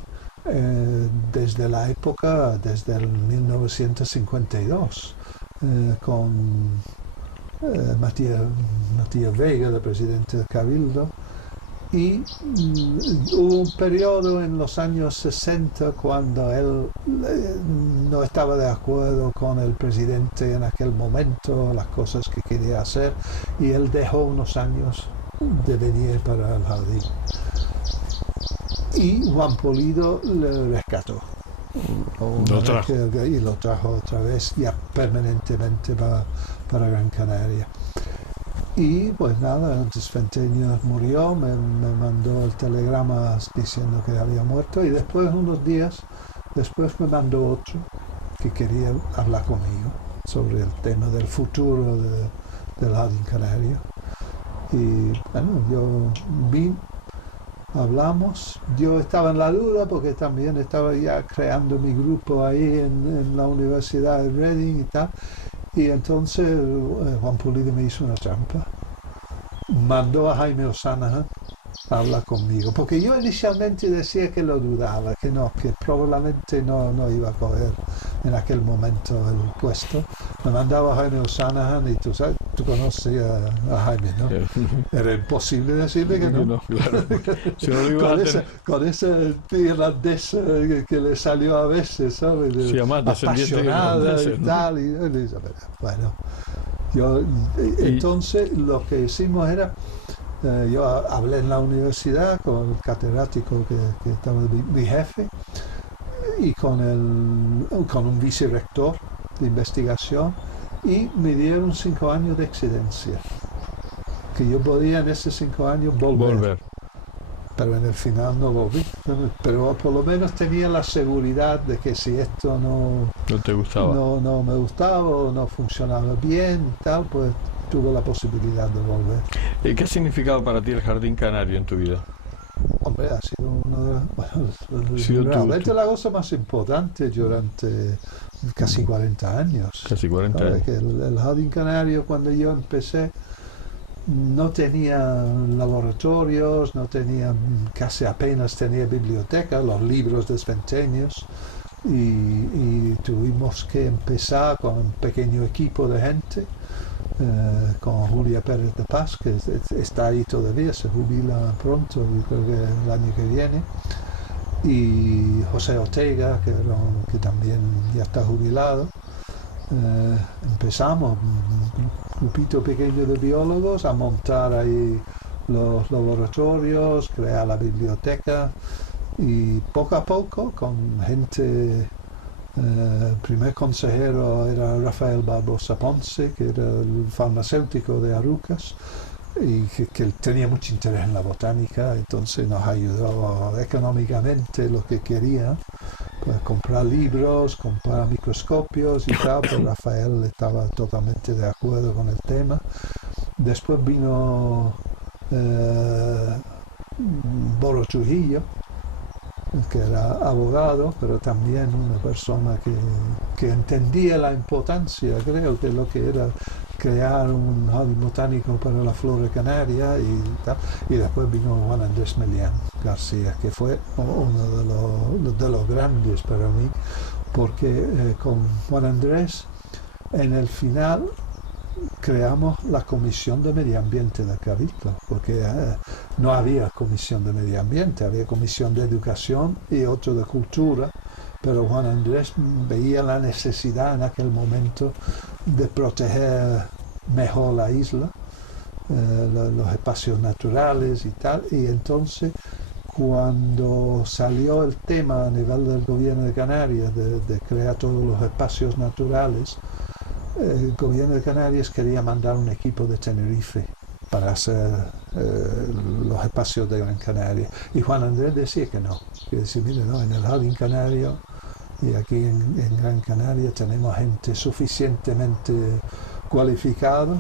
desde la época, desde el 1952, Matías Vega, el presidente del Cabildo, y hubo un periodo en los años 60 cuando él no estaba de acuerdo con el presidente en aquel momento, las cosas que quería hacer, y él dejó unos años de venir para el jardín. Y Juan Pulido le rescató. Y lo trajo otra vez, ya permanentemente para Gran Canaria. Y pues nada, antes Fenteño murió, me mandó el telegrama diciendo que había muerto, y después, unos días después, me mandó otro que quería hablar conmigo sobre el tema del futuro del Jardín Canario. Y bueno, yo vi, hablamos, yo estaba en la duda porque también estaba ya creando mi grupo ahí en la Universidad de Reading y tal. Y entonces Juan Pulido me hizo una trampa. Mandó a Jaime O'Sanahan a hablar conmigo, porque yo inicialmente decía que lo dudaba, que probablemente no iba a coger en aquel momento el puesto. Me mandaba a Jaime O'Sanahan y tú conoces a Jaime, ¿no? Era imposible decirle que no. No, claro. Si no con ese irlandés que le salió a veces, ¿sabes? Apasionada y tal. Bueno, entonces lo que hicimos era, yo hablé en la universidad con el catedrático que estaba mi jefe, y con un vicerrector de investigación, y me dieron 5 años de excedencia, que yo podía en esos 5 años volver. Pero en el final no volví. Pero por lo menos tenía la seguridad de que si esto no te gustaba, no me gustaba o no funcionaba bien y tal, pues tuve la posibilidad de volver. ¿Y qué ha significado para ti el Jardín Canario en tu vida? Hombre, ha sido realmente la cosa más importante durante casi 40 años. Casi 40 años. Que el Jardín Canario, cuando yo empecé, no tenía laboratorios, casi apenas tenía biblioteca, los libros de Fenteños, y tuvimos que empezar con un pequeño equipo de gente, con Julia Pérez de Paz, que está ahí todavía, se jubila pronto, creo que el año que viene, y José Ortega, que también ya está jubilado. Empezamos un grupito pequeño de biólogos a montar ahí los laboratorios, crear la biblioteca, y poco a poco, con gente, el primer consejero era Rafael Barbosa Ponce, que era el farmacéutico de Arucas, y que tenía mucho interés en la botánica, entonces nos ayudó económicamente lo que quería, pues comprar libros, comprar microscopios y tal, pues Rafael estaba totalmente de acuerdo con el tema. Después vino Boro Trujillo, que era abogado, pero también una persona que entendía la importancia, creo, que lo que era crear un jardín botánico para la flora canaria y tal. Y después vino Juan Andrés Melián García, que fue uno de los grandes para mí, porque con Juan Andrés, en el final, creamos la Comisión de Medio Ambiente del Cabildo, porque no había Comisión de Medio Ambiente, había Comisión de Educación y otro de Cultura, pero Juan Andrés veía la necesidad en aquel momento de proteger mejor la isla, los espacios naturales y tal, y entonces cuando salió el tema a nivel del gobierno de Canarias de crear todos los espacios naturales, el gobierno de Canarias quería mandar un equipo de Tenerife para hacer los espacios de Gran Canaria. Y Juan Andrés decía que no, que decía, mire, no, en el Jardín Canario y aquí en Gran Canaria tenemos gente suficientemente cualificada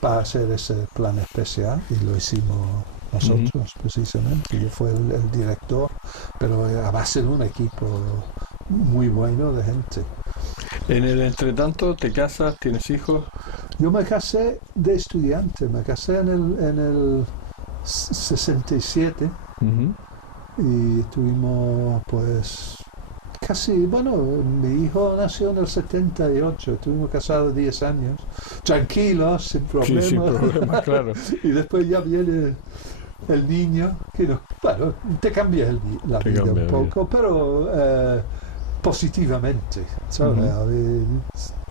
para hacer ese plan especial, y lo hicimos nosotros, precisamente. Yo fui el director, pero a base de un equipo muy bueno de gente. En el entretanto, ¿te casas? ¿Tienes hijos? Yo me casé de estudiante, me casé en el 67 y estuvimos pues casi, bueno, mi hijo nació en el 78, estuvimos casados 10 años. tranquilos, sin problemas. Sí, sin problemas, claro. Y después ya viene el niño, que no, bueno, te cambia la vida un poco, pero positivamente, ¿sabes?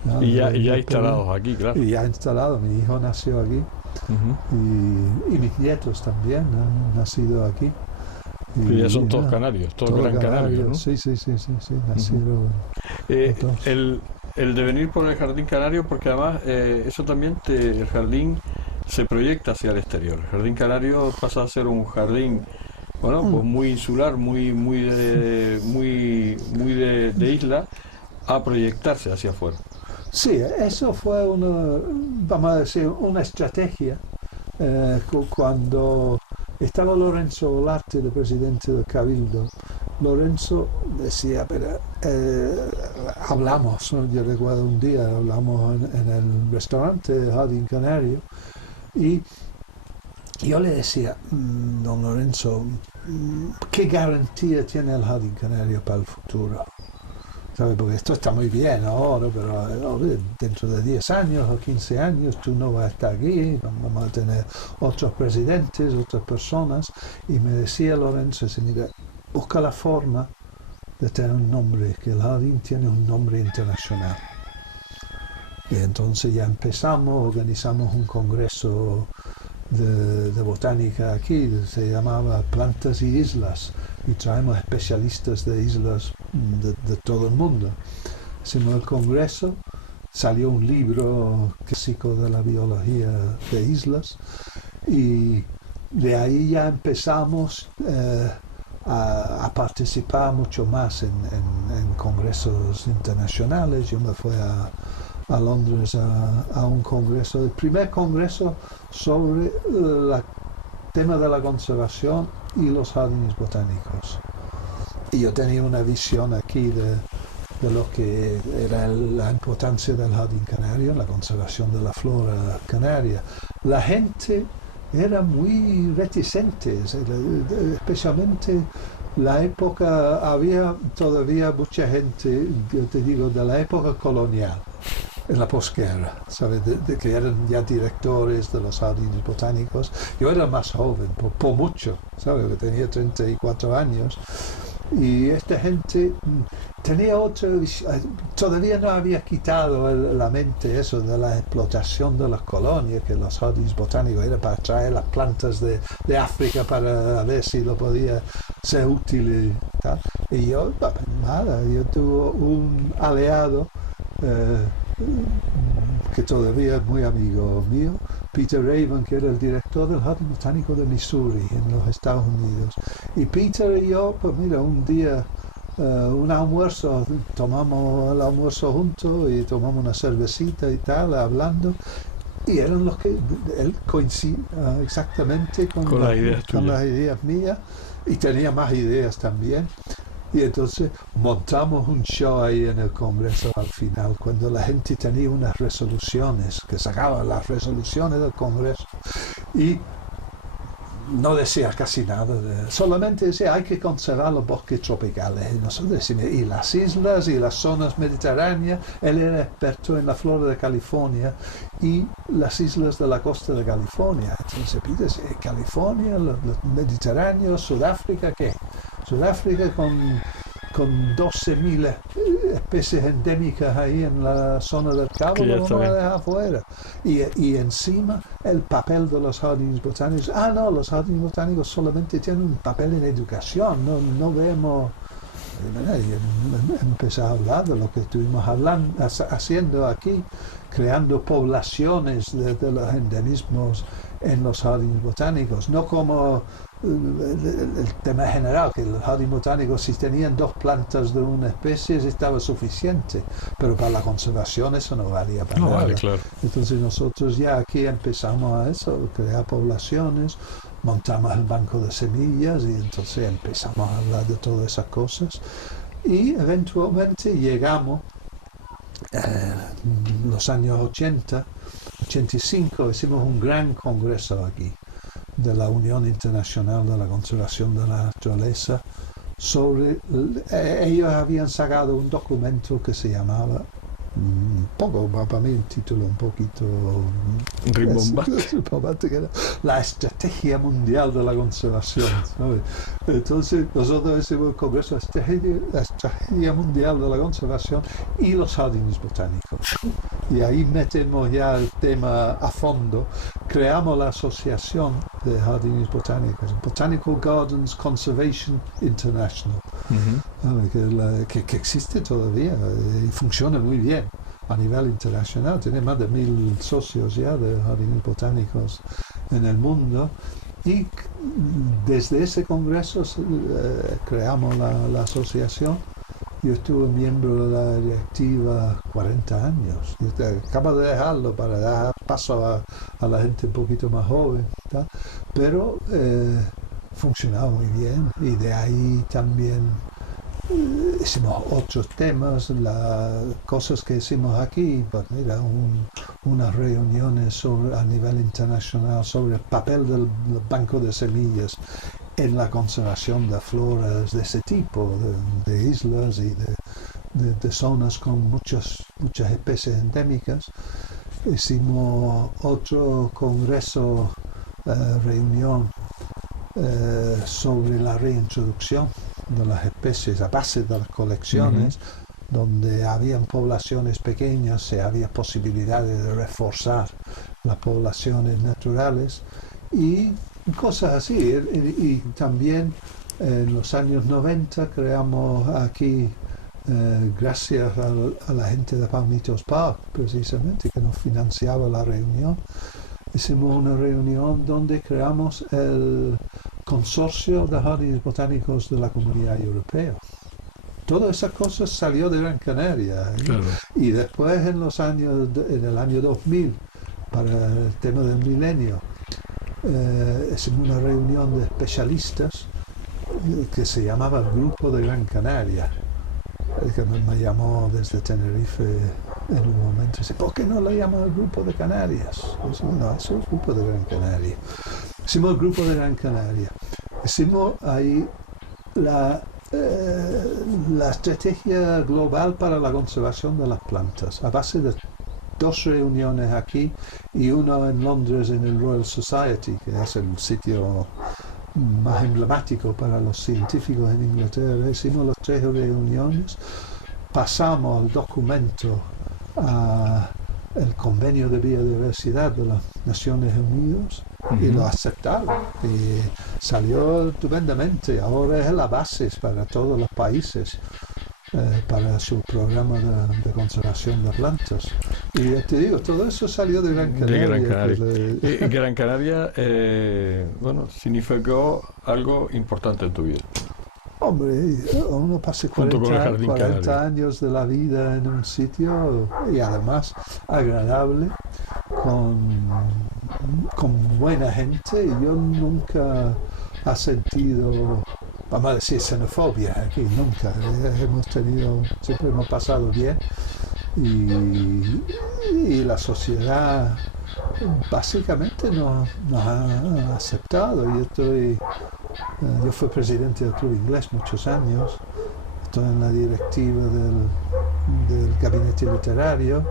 Uh-huh. Y ya instalados aquí, claro. Y ya instalado, mi hijo nació aquí. Uh-huh. Y mis nietos también han nacido aquí. Y ya son todos canarios, todos gran canarios, ¿no? Sí, nacido. El de venir por el jardín canario, porque además eso también el jardín se proyecta hacia el exterior. El jardín canario pasa a ser un jardín, bueno, pues muy insular, muy de isla, a proyectarse hacia afuera. Sí, eso fue una estrategia cuando estaba Lorenzo Olarte, el presidente del Cabildo. Lorenzo decía, pero hablamos, ¿no? Yo recuerdo un día, hablamos en el restaurante de Jardín Canario, y yo le decía, don Lorenzo, ¿qué garantía tiene el Jardín Canario para el futuro? ¿Sabe? Porque esto está muy bien ahora, pero dentro de 10 años o 15 años tú no vas a estar aquí, vamos a tener otros presidentes, otras personas. Y me decía Lorenzo, mira, busca la forma de tener un nombre, que el jardín tiene un nombre internacional. Y entonces ya empezamos, organizamos un congreso de botánica aquí, se llamaba Plantas y Islas, y traemos especialistas de islas de todo el mundo. Hicimos el congreso, salió un libro clásico de la biología de islas, y de ahí ya empezamos a participar mucho más en congresos internacionales. Yo me fui a Londres a un congreso, el primer congreso sobre el tema de la conservación y los jardines botánicos. Y yo tenía una visión aquí de lo que era la importancia del jardín canario, la conservación de la flora canaria. La gente era muy reticente, especialmente la época, había todavía mucha gente, yo te digo, de la época colonial, en la posguerra, ¿sabes? De que eran ya directores de los jardines botánicos. Yo era más joven, por mucho, ¿sabes? Que tenía 34 años. Y esta gente tenía otra visión, todavía no había quitado la mente eso de la explotación de las colonias, que los jardines botánicos era para traer las plantas de África para ver si lo podía ser útil y tal. Y yo, nada, yo tuve un aliado que todavía es muy amigo mío, Peter Raven, que era el director del Jardín Botánico de Missouri en los Estados Unidos. Y Peter y yo, pues mira, un día, un almuerzo, tomamos el almuerzo juntos y tomamos una cervecita y tal, hablando. Y eran los que él coincidía exactamente con las ideas mías, y tenía más ideas también. Y entonces montamos un show ahí en el Congreso al final, cuando la gente tenía unas resoluciones, que sacaban las resoluciones del Congreso, y no decía casi nada, solamente decía hay que conservar los bosques tropicales. Y nosotros decimos, y las islas y las zonas mediterráneas. Él era experto en la flora de California y las islas de la costa de California. Entonces pides, California, los Mediterráneos, Sudáfrica, ¿qué? Sudáfrica con 12.000 especies endémicas ahí en la zona del Cabo, lo vamos a dejar afuera. Y encima el papel de los jardines botánicos. No, los jardines botánicos solamente tienen un papel en educación, no vemos. Y empecé a hablar de lo que estuvimos haciendo aquí, creando poblaciones de los endemismos en los jardines botánicos, no como el tema general, que los jardines botánicos, si tenían 2 plantas de una especie estaba suficiente, pero para la conservación eso no valía para nada. Vale, claro. Entonces nosotros ya aquí empezamos a eso, crear poblaciones, montamos el banco de semillas y entonces empezamos a hablar de todas esas cosas, y eventualmente llegamos los años 80, 85, hicimos un gran congreso aquí de la Unión Internacional de la Conservación de la Naturaleza sobre, ellos habían sacado un documento que se llamaba poco, para mí un título un poquito rimbombante, que era la estrategia mundial de la conservación, ¿sabes? Entonces nosotros hicimos el congreso la estrategia mundial de la conservación y los jardines botánicos, y ahí metemos ya el tema a fondo. Creamos la asociación de jardines botánicos, Botanical Gardens Conservation International, que existe todavía y funciona muy bien a nivel internacional. Tiene más de 1.000 socios ya de jardines botánicos en el mundo, y desde ese congreso creamos la asociación. Yo estuve miembro de la directiva 40 años. Yo acabo de dejarlo para dar paso a la gente un poquito más joven, ¿tá? Pero funcionaba muy bien, y de ahí también hicimos otros temas, cosas que hicimos aquí. Pues mira, unas reuniones a nivel internacional sobre el papel del banco de semillas en la conservación de floras de ese tipo, de islas y de zonas con muchas especies endémicas. Hicimos otro congreso, reunión sobre la reintroducción de las especies a base de las colecciones, donde habían poblaciones pequeñas y había posibilidades de reforzar las poblaciones naturales y cosas así. Y también en los años 90 creamos aquí, gracias a la gente de Palmitos Park, precisamente, que nos financiaba la reunión, hicimos una reunión donde creamos el Consorcio de Jardines Botánicos de la Comunidad Europea. Todas esas cosas salió de Gran Canaria. Claro. Y después en el año 2000, para el tema del milenio, hicimos una reunión de especialistas que se llamaba el Grupo de Gran Canaria, que me llamó desde Tenerife en un momento y dice: ¿por qué no le llaman el Grupo de Canarias? Y dice: no, es el Grupo de Gran Canaria. Hicimos el Grupo de Gran Canaria. Hicimos ahí la estrategia global para la conservación de las plantas, a base de 2 reuniones aquí y una en Londres en el Royal Society, que es el sitio más emblemático para los científicos en Inglaterra. Hicimos las 3 reuniones, pasamos el documento al Convenio de Biodiversidad de las Naciones Unidas y lo aceptaron y salió estupendamente. Ahora es la base para todos los países para su programa de conservación de plantas. Y te digo, todo eso salió de Gran Canaria. De Gran Canaria. Y Gran Canaria, significó algo importante en tu vida. Hombre, uno pasa 40 años de la vida en un sitio, y además agradable, con buena gente, y yo nunca he sentido, vamos a decir, xenofobia aquí, nunca. Siempre hemos pasado bien, y la sociedad básicamente nos ha aceptado. Yo fui presidente del Club Inglés muchos años, estoy en la directiva del gabinete literario,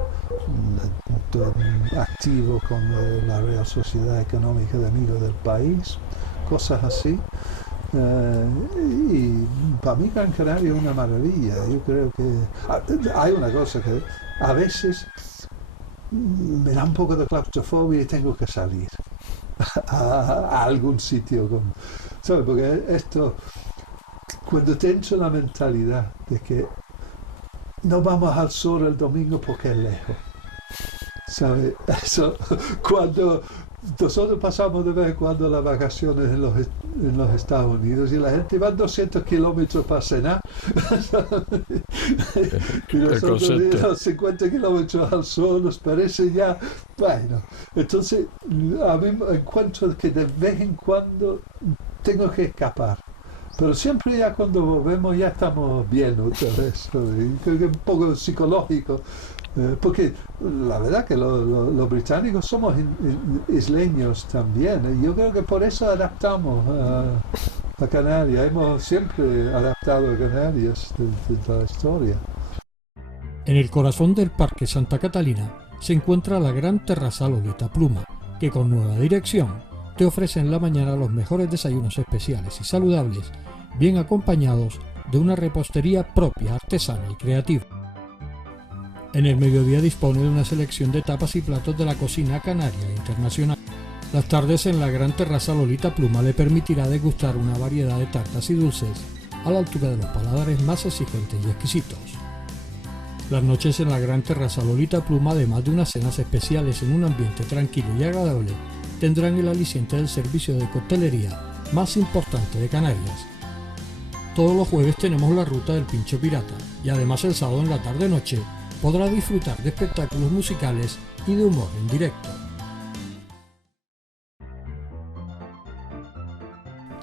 estoy activo con la Real Sociedad Económica de Amigos del País, cosas así. Y para mí Gran Canaria es una maravilla. Yo creo que hay una cosa que a veces me da un poco de claustrofobia y tengo que salir a algún sitio, ¿sabes? Porque esto, cuando tengo la mentalidad de que no vamos al sur el domingo porque es lejos, ¿sabes? Eso, cuando nosotros pasamos de vez en cuando las vacaciones en los Estados Unidos y la gente va 200 kilómetros para cenar y nosotros 50 kilómetros al sur nos parece ya, bueno. Entonces a mí me encuentro que de vez en cuando tengo que escapar, pero siempre ya cuando volvemos ya estamos bien otra vez. Creo que es un poco psicológico. Porque la verdad que los británicos somos isleños también, y yo creo que por eso adaptamos a Canarias. Hemos siempre adaptado a Canarias de la historia. En el corazón del Parque Santa Catalina se encuentra la gran terraza Lolita Pluma, que con nueva dirección te ofrece en la mañana los mejores desayunos especiales y saludables, bien acompañados de una repostería propia, artesana y creativa. En el mediodía dispone de una selección de tapas y platos de la cocina canaria e internacional. Las tardes en la gran terraza Lolita Pluma le permitirá degustar una variedad de tartas y dulces a la altura de los paladares más exigentes y exquisitos. Las noches en la gran terraza Lolita Pluma, además de unas cenas especiales en un ambiente tranquilo y agradable, tendrán el aliciente del servicio de coctelería más importante de Canarias. Todos los jueves tenemos la ruta del Pincho Pirata y además el sábado en la tarde-noche podrá disfrutar de espectáculos musicales y de humor en directo.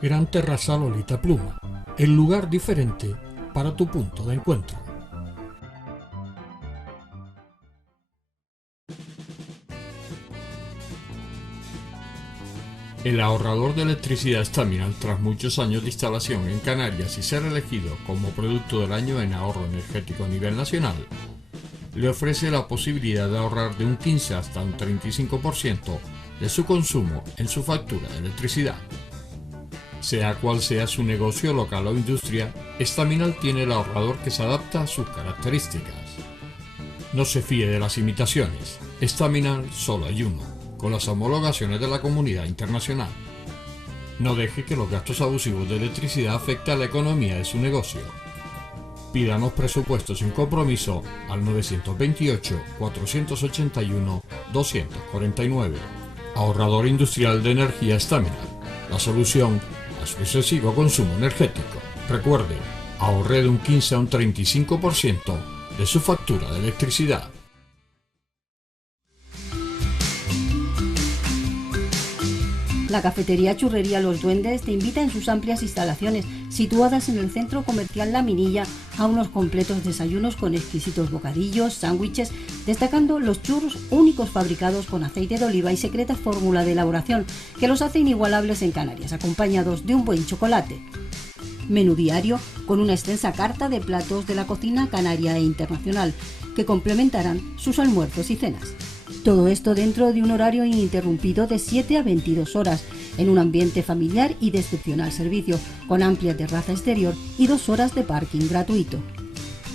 Gran terraza Lolita Pluma, el lugar diferente para tu punto de encuentro. El ahorrador de electricidad Staminal, tras muchos años de instalación en Canarias y ser elegido como producto del año en ahorro energético a nivel nacional, le ofrece la posibilidad de ahorrar de un 15 hasta un 35% de su consumo en su factura de electricidad. Sea cual sea su negocio local o industria, Staminal tiene el ahorrador que se adapta a sus características. No se fíe de las imitaciones, Staminal solo hay uno, con las homologaciones de la comunidad internacional. No deje que los gastos abusivos de electricidad afecten a la economía de su negocio. Pídanos presupuestos sin compromiso al 928-481-249. Ahorrador industrial de energía Staminal, la solución a su excesivo consumo energético. Recuerde, ahorre de un 15 a un 35% de su factura de electricidad. La cafetería Churrería Los Duendes te invita en sus amplias instalaciones, situadas en el centro comercial La Minilla, a unos completos desayunos con exquisitos bocadillos, sándwiches, destacando los churros únicos fabricados con aceite de oliva y secreta fórmula de elaboración que los hace inigualables en Canarias, acompañados de un buen chocolate. Menú diario con una extensa carta de platos de la cocina canaria e internacional que complementarán sus almuerzos y cenas. Todo esto dentro de un horario ininterrumpido de 7 a 22 horas, en un ambiente familiar y de excepcional servicio, con amplia terraza exterior y 2 horas de parking gratuito.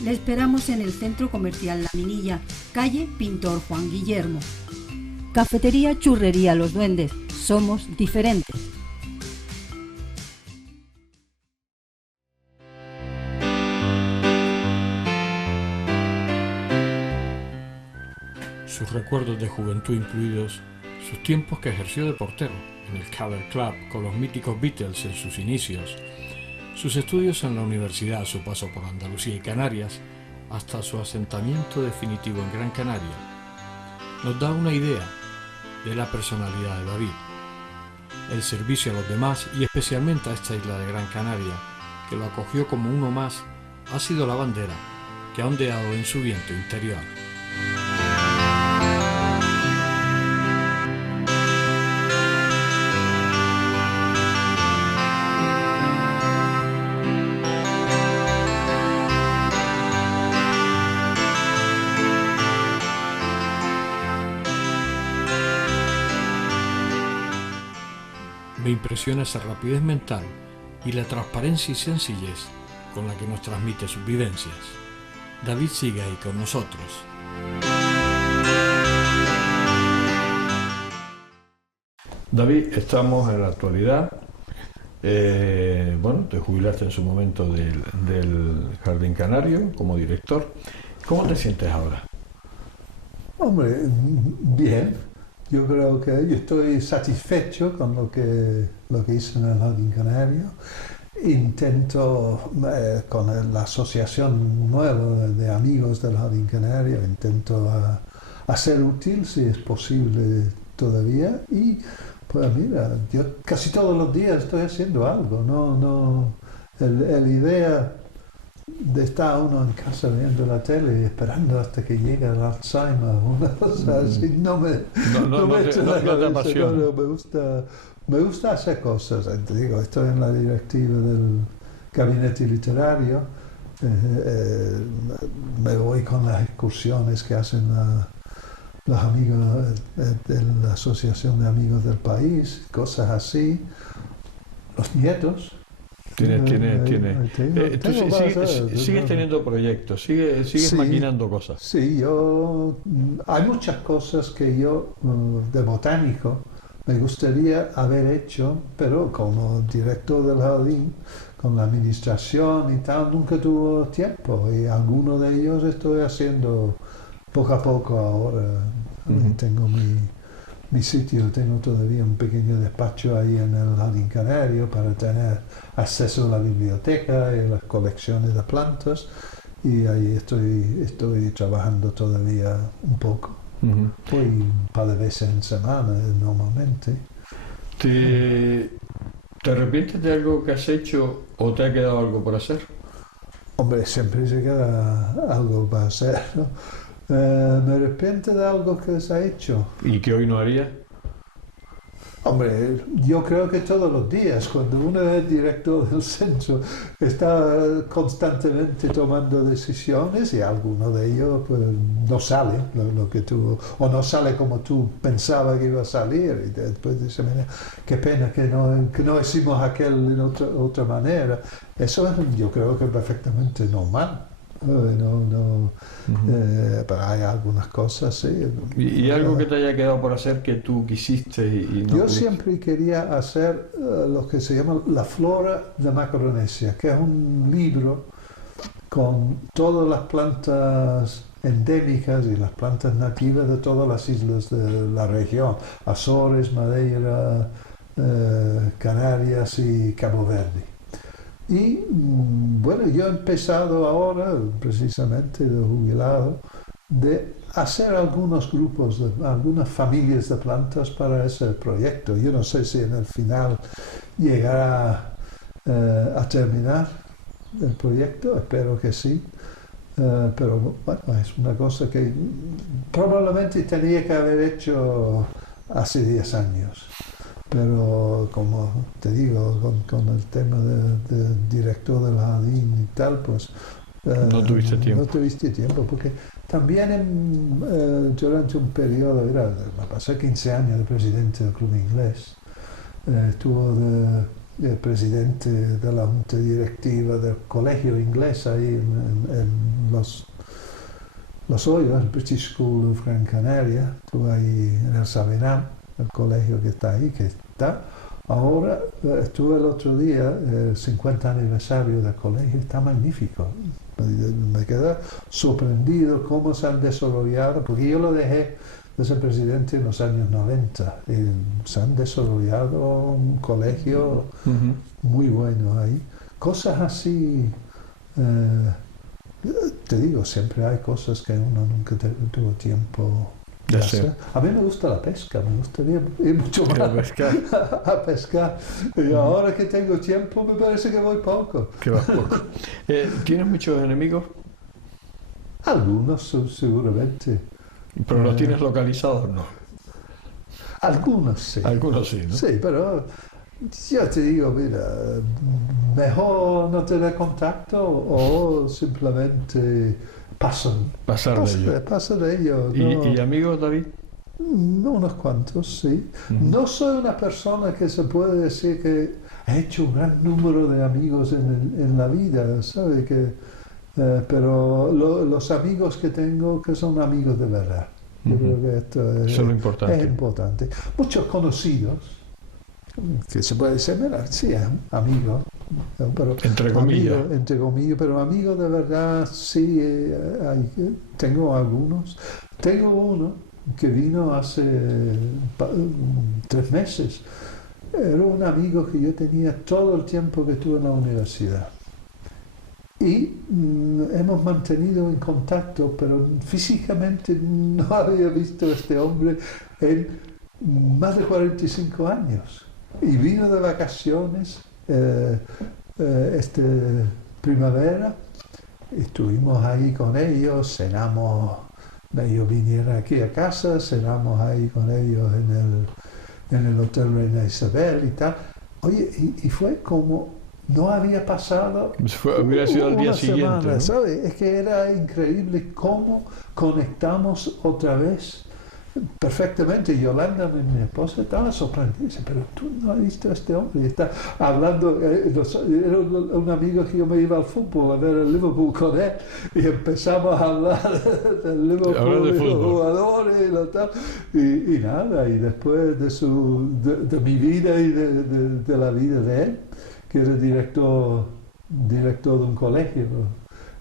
Le esperamos en el centro comercial La Minilla, calle Pintor Juan Guillermo. Cafetería Churrería Los Duendes, somos diferentes. Sus recuerdos de juventud incluidos, sus tiempos que ejerció de portero en el Cavern Club con los míticos Beatles en sus inicios, sus estudios en la universidad, su paso por Andalucía y Canarias, hasta su asentamiento definitivo en Gran Canaria, nos da una idea de la personalidad de David, el servicio a los demás y especialmente a esta isla de Gran Canaria, que lo acogió como uno más, ha sido la bandera que ha ondeado en su viento interior. Me impresiona esa rapidez mental y la transparencia y sencillez con la que nos transmite sus vivencias. David sigue ahí con nosotros. David, estamos en la actualidad. Te jubilaste en su momento del Jardín Canario como director. ¿Cómo te sientes ahora? Hombre, bien. Yo creo que yo estoy satisfecho con lo que hice en el Jardín Canario. Intento, con la asociación nueva de amigos del Jardín Canario, intento a ser útil si es posible todavía. Y pues mira, yo casi todos los días estoy haciendo algo. La idea de estar uno en casa viendo la tele y esperando hasta que llegue el Alzheimer, una cosa así, no me apasiona. Me gusta hacer cosas. Te digo, estoy en la directiva del gabinete literario, me voy con la excursiones que hacen los amigos de la Asociación de Amigos del País, cosas así. Los nietos. Sigues teniendo proyectos, sigues maquinando cosas. Sí, hay muchas cosas que yo, de botánico, me gustaría haber hecho, pero como director del jardín, con la administración y tal, nunca tuve tiempo. Y algunos de ellos estoy haciendo poco a poco ahora. Tengo mi sitio, tengo todavía un pequeño despacho ahí en el Jardín Canario para tener acceso a la biblioteca y las colecciones de plantas, y ahí estoy trabajando todavía un poco. Voy un par de veces en semana normalmente. ¿Te arrepientes de algo que has hecho o te ha quedado algo por hacer? Hombre, siempre se queda algo para hacer, ¿no? Me arrepiento de algo que se ha hecho. ¿Y que hoy no haría? Hombre, yo creo que todos los días, cuando uno es director del centro, está constantemente tomando decisiones y alguno de ellos pues, no sale lo que tú, o no sale como tú pensabas que iba a salir, y después dices, mira, qué pena que no hicimos aquel de otra manera. Eso yo creo que es perfectamente normal. Pero hay algunas cosas, sí. ¿Y algo que te haya quedado por hacer que tú quisiste y no Yo pudiste? siempre quería hacer lo que se llama La Flora de Macaronesia, que es un libro con todas las plantas endémicas y las plantas nativas de todas las islas de la región, Azores, Madeira, Canarias y Cabo Verde. Y bueno, yo he empezado ahora, precisamente de jubilado, de hacer algunos grupos, algunas familias de plantas para ese proyecto. Yo no sé si en el final llegará a terminar el proyecto, espero que sí. Pero bueno, es una cosa que probablemente tenía que haber hecho hace 10 años. Pero como te digo, con el tema de director del jardín y tal, pues no tuviste tiempo. No tuviste tiempo, porque también durante un periodo, me pasé 15 años de presidente del club inglés, estuvo de presidente de la junta directiva del colegio inglés ahí en Los Hoyos, British School of Gran Canaria, estuve ahí en el Sabinal, el colegio que está ahí, que está. Ahora estuve el otro día, el 50 aniversario del colegio, está magnífico. Me quedé sorprendido cómo se han desarrollado, porque yo lo dejé de ser presidente en los años 90. Y se han desarrollado un colegio muy bueno ahí. Cosas así, te digo, siempre hay cosas que uno nunca tuvo tiempo. A mí me gusta la pesca, me gustaría ir mucho más a pescar. Y ahora que tengo tiempo me parece que voy poco. Que vas poco. ¿Tienes muchos enemigos? Algunos seguramente. ¿Pero los tienes localizados no? Algunos sí. Algunos sí, ¿no? Sí, pero yo te digo, mira, mejor no tener contacto o simplemente pasa de ellos. ¿Y amigos, David? Unos cuantos, sí. No soy una persona que se puede decir que ha hecho un gran número de amigos en la vida, ¿sabe? Pero los amigos que tengo, que son amigos de verdad. Yo creo que esto es lo importante. Es importante. Muchos conocidos, que se puede decir, mira, sí, amigo. Pero entre comillas, pero amigos de verdad sí tengo algunos. Tengo uno que vino hace 3 meses. Era un amigo que yo tenía todo el tiempo que estuve en la universidad. Y hemos mantenido en contacto, pero físicamente no había visto a este hombre en más de 45 años. Y vino de vacaciones primavera, estuvimos ahí con ellos, cenamos, ellos vinieron aquí a casa, cenamos ahí con ellos en el Hotel Reina Isabel y tal. Oye, y fue como no había pasado hubiera sido al día una siguiente, semana, ¿no? ¿sabes? Es que era increíble cómo conectamos otra vez perfectamente. Yolanda, mi esposa, estaba sorprendida. Dice, pero tú no has visto a este hombre. Y está hablando, era un amigo que yo me iba al fútbol a ver el Liverpool con él y empezamos a hablar del Liverpool, de los jugadores y lo tal. Y nada, y después de mi vida y de la vida de él, que era director de un colegio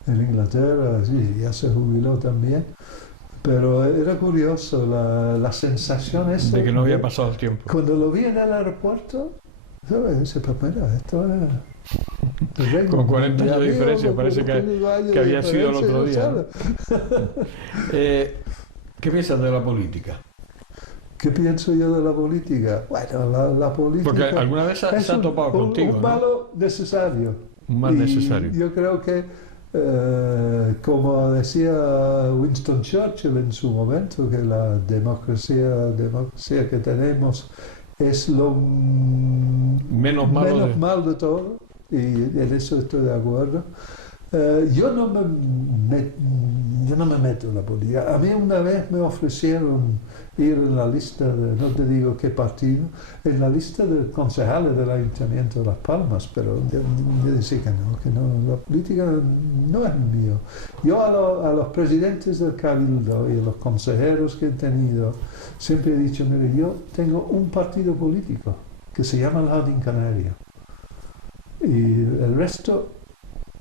en Inglaterra, y ya se jubiló también. Pero era curioso la sensación esa de que no había pasado el tiempo. Cuando lo vi en el aeropuerto, ¿sabes? Dice, pues mira, esto es... Con 40 años de diferencia, parece que había sido el otro día, ¿no? ¿Qué piensas de la política? ¿Qué pienso yo de la política? Bueno, la política... Porque alguna vez se ha topado contigo, un malo necesario. Un mal necesario. Yo creo que como decía Winston Churchill en su momento, que la democracia que tenemos es lo menos mal de todo, y en eso estoy de acuerdo. Yo no me meto en la política. A mí una vez me ofrecieron ir en la lista de, no te digo qué partido, en la lista de concejales del Ayuntamiento de Las Palmas, pero yo decía que no, la política no es mío. Yo a los presidentes del Cabildo y a los consejeros que he tenido, siempre he dicho, mire, yo tengo un partido político que se llama el Jardín Canario. Y el resto,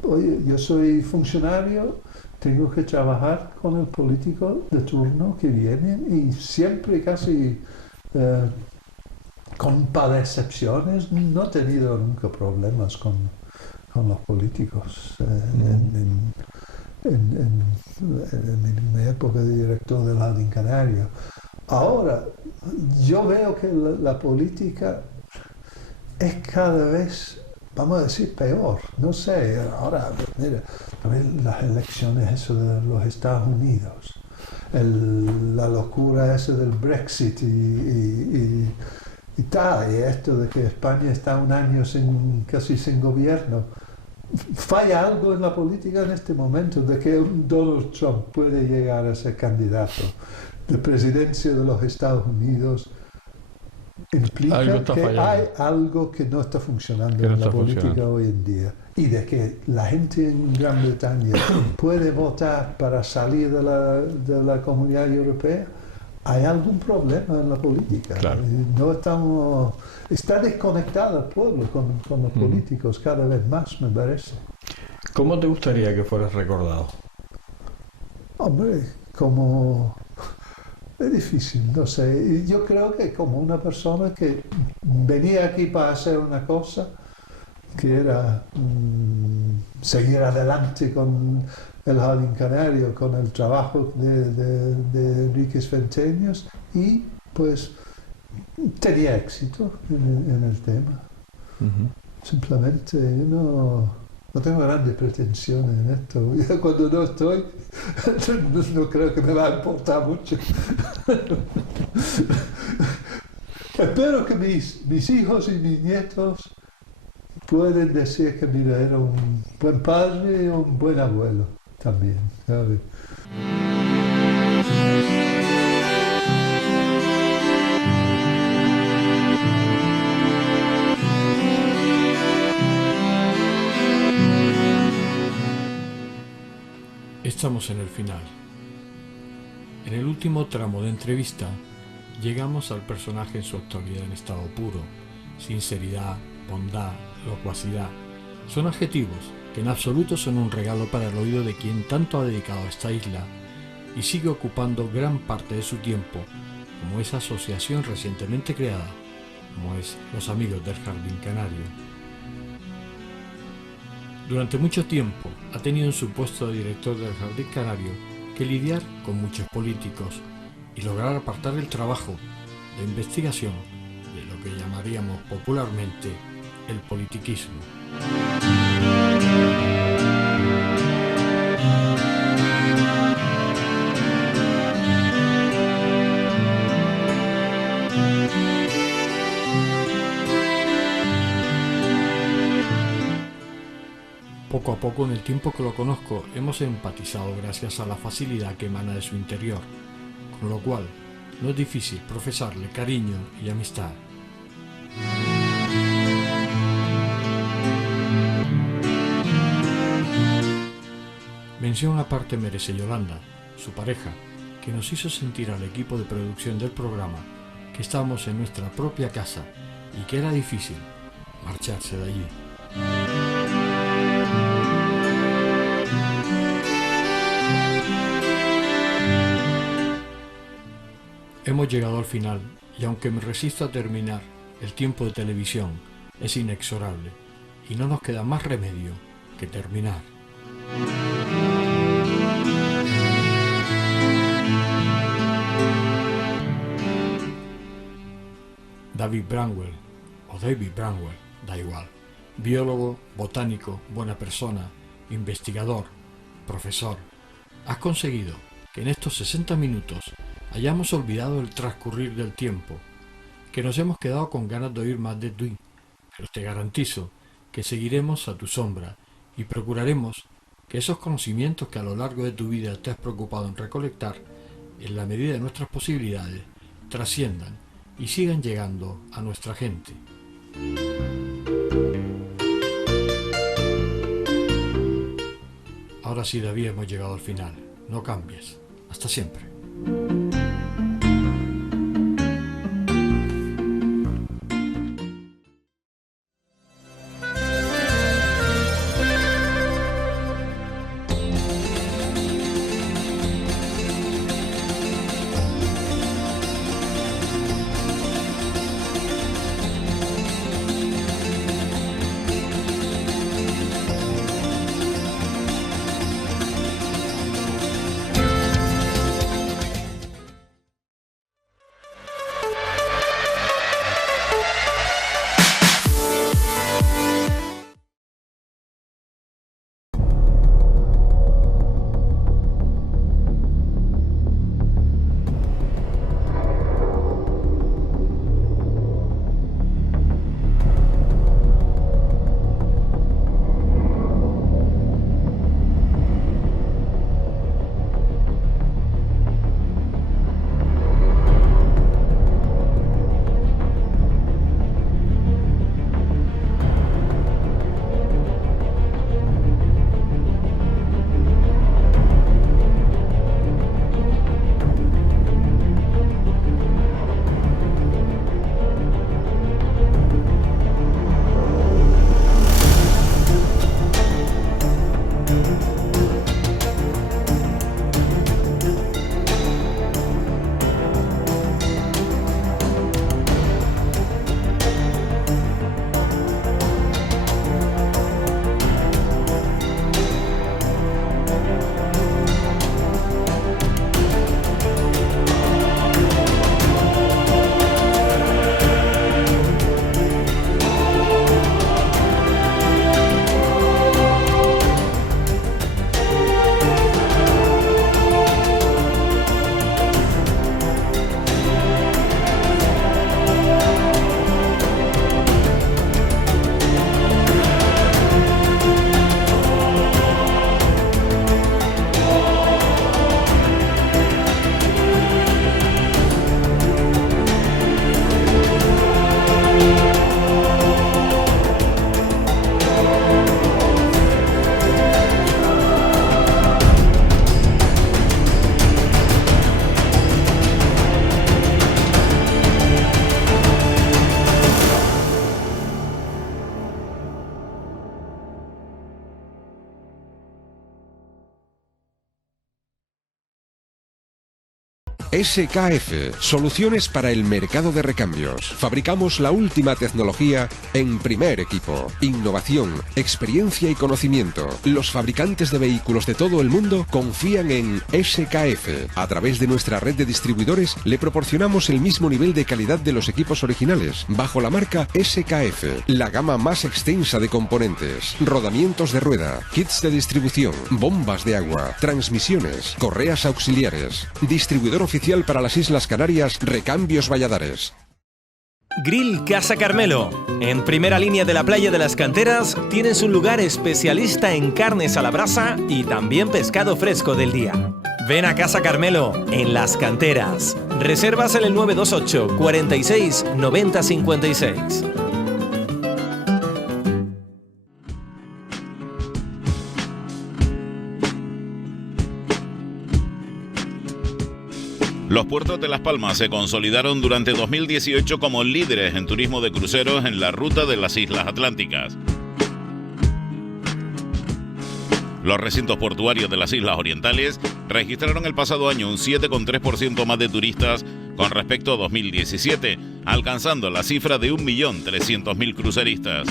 oye, yo soy funcionario, tengo que trabajar con el político de turno que viene y siempre casi, con un par de excepciones, no he tenido nunca problemas con los políticos. En mi época de director del Jardín Canario. Ahora, yo veo que la política es cada vez, vamos a decir, peor. No sé, ahora, mira, las elecciones eso de los Estados Unidos, la locura esa del Brexit y tal, y esto de que España está un año casi sin gobierno. Falla algo en la política en este momento de que un Donald Trump puede llegar a ser candidato de presidencia de los Estados Unidos. Implica que hay algo que no está funcionando en la política hoy en día. Y de que la gente en Gran Bretaña puede votar para salir de la Comunidad Europea, hay algún problema en la política. Claro. No está desconectado el pueblo con los políticos cada vez más, me parece. ¿Cómo te gustaría que fueras recordado? Hombre, es difícil, no sé. Yo creo que como una persona que venía aquí para hacer una cosa, que era seguir adelante con el Jardín Canario, con el trabajo de Enrique Sventeños, y pues tenía éxito en el tema. Simplemente yo no tengo grandes pretensiones en esto. Yo cuando no estoy, no creo que me va a importar mucho. Espero que mis hijos y mis nietos pueden decir que mira, era un buen padre y un buen abuelo también, ¿sabes? Estamos en el final. En el último tramo de entrevista llegamos al personaje en su actualidad en estado puro. Sinceridad, bondad, locuacidad son adjetivos que en absoluto son un regalo para el oído de quien tanto ha dedicado a esta isla y sigue ocupando gran parte de su tiempo, como esa asociación recientemente creada, como es Los Amigos del Jardín Canario. Durante mucho tiempo ha tenido en su puesto de director del Jardín Canario que lidiar con muchos políticos y lograr apartar el trabajo de investigación de lo que llamaríamos popularmente el politiquismo. poco en el tiempo que lo conozco hemos empatizado gracias a la facilidad que emana de su interior, con lo cual no es difícil profesarle cariño y amistad. Mención aparte merece Yolanda, su pareja, que nos hizo sentir al equipo de producción del programa que estábamos en nuestra propia casa y que era difícil marcharse de allí. Hemos llegado al final y aunque me resisto a terminar, el tiempo de televisión es inexorable y no nos queda más remedio que terminar. David Bramwell, o David Bramwell, da igual, biólogo, botánico, buena persona, investigador, profesor, has conseguido que en estos 60 minutos hayamos olvidado el transcurrir del tiempo, que nos hemos quedado con ganas de oír más de ti, pero te garantizo que seguiremos a tu sombra y procuraremos que esos conocimientos que a lo largo de tu vida te has preocupado en recolectar, en la medida de nuestras posibilidades, trasciendan y sigan llegando a nuestra gente. Ahora sí, David, hemos llegado al final. No cambies. Hasta siempre. SKF, soluciones para el mercado de recambios. Fabricamos la última tecnología en primer equipo. Innovación, experiencia y conocimiento. Los fabricantes de vehículos de todo el mundo confían en SKF. A través de nuestra red de distribuidores le proporcionamos el mismo nivel de calidad de los equipos originales, bajo la marca SKF, la gama más extensa de componentes, rodamientos de rueda, kits de distribución, bombas de agua, transmisiones, correas auxiliares. Distribuidor oficial para las Islas Canarias, Recambios Valladares. Grill Casa Carmelo. En primera línea de la playa de las Canteras tienes un lugar especialista en carnes a la brasa y también pescado fresco del día. Ven a Casa Carmelo, en Las Canteras. Reservas en el 928 46 90 56. Los puertos de Las Palmas se consolidaron durante 2018 como líderes en turismo de cruceros en la ruta de las Islas Atlánticas. Los recintos portuarios de las Islas Orientales registraron el pasado año un 7,3% más de turistas con respecto a 2017, alcanzando la cifra de 1.300.000 cruceristas.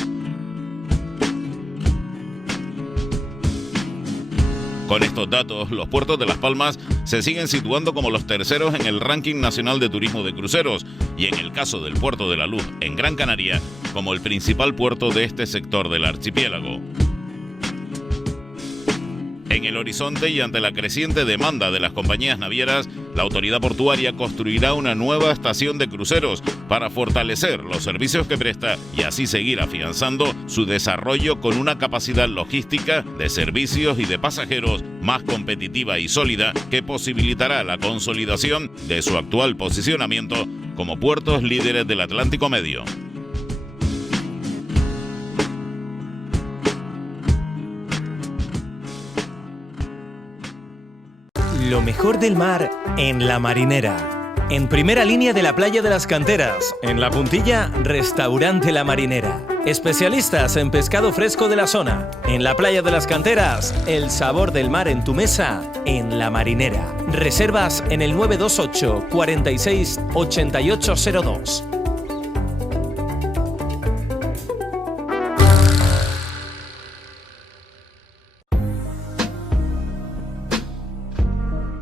Con estos datos, los puertos de Las Palmas se siguen situando como los terceros en el ranking nacional de turismo de cruceros y en el caso del Puerto de la Luz en Gran Canaria, como el principal puerto de este sector del archipiélago. En el horizonte y ante la creciente demanda de las compañías navieras, la autoridad portuaria construirá una nueva estación de cruceros para fortalecer los servicios que presta y así seguir afianzando su desarrollo con una capacidad logística de servicios y de pasajeros más competitiva y sólida que posibilitará la consolidación de su actual posicionamiento como puertos líderes del Atlántico Medio. Lo mejor del mar en La Marinera. En primera línea de la playa de las Canteras, en La Puntilla, Restaurante La Marinera. Especialistas en pescado fresco de la zona. En la playa de las Canteras, el sabor del mar en tu mesa, en La Marinera. Reservas en el 928 46 8802.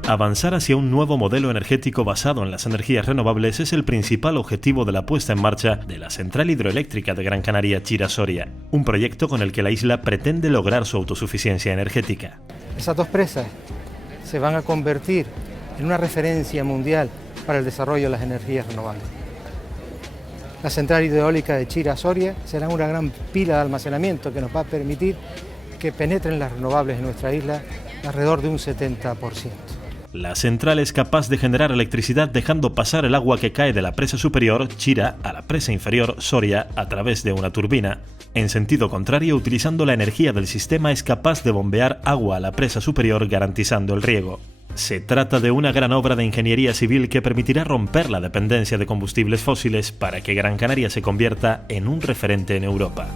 Avanzar hacia un nuevo modelo energético basado en las energías renovables es el principal objetivo de la puesta en marcha de la central hidroeléctrica de Gran Canaria Chira-Soria, un proyecto con el que la isla pretende lograr su autosuficiencia energética. Esas dos presas se van a convertir en una referencia mundial para el desarrollo de las energías renovables. La central hidroeólica de Chira-Soria será una gran pila de almacenamiento que nos va a permitir que penetren las renovables en nuestra isla alrededor de un 70%. La central es capaz de generar electricidad dejando pasar el agua que cae de la presa superior, Chira, a la presa inferior, Soria, a través de una turbina. En sentido contrario, utilizando la energía del sistema es capaz de bombear agua a la presa superior garantizando el riego. Se trata de una gran obra de ingeniería civil que permitirá romper la dependencia de combustibles fósiles para que Gran Canaria se convierta en un referente en Europa.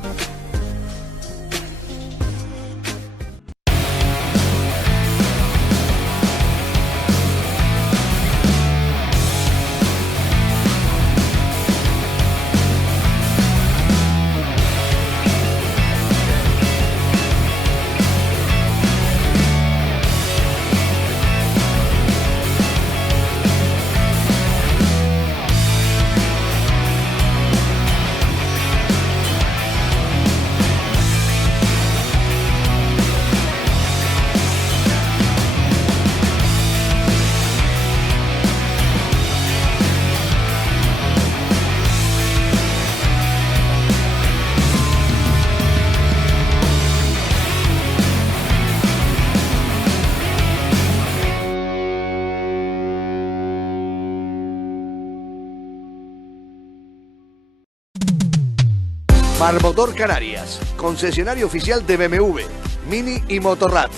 Marmotor Canarias, concesionario oficial de BMW, Mini y Motorrad.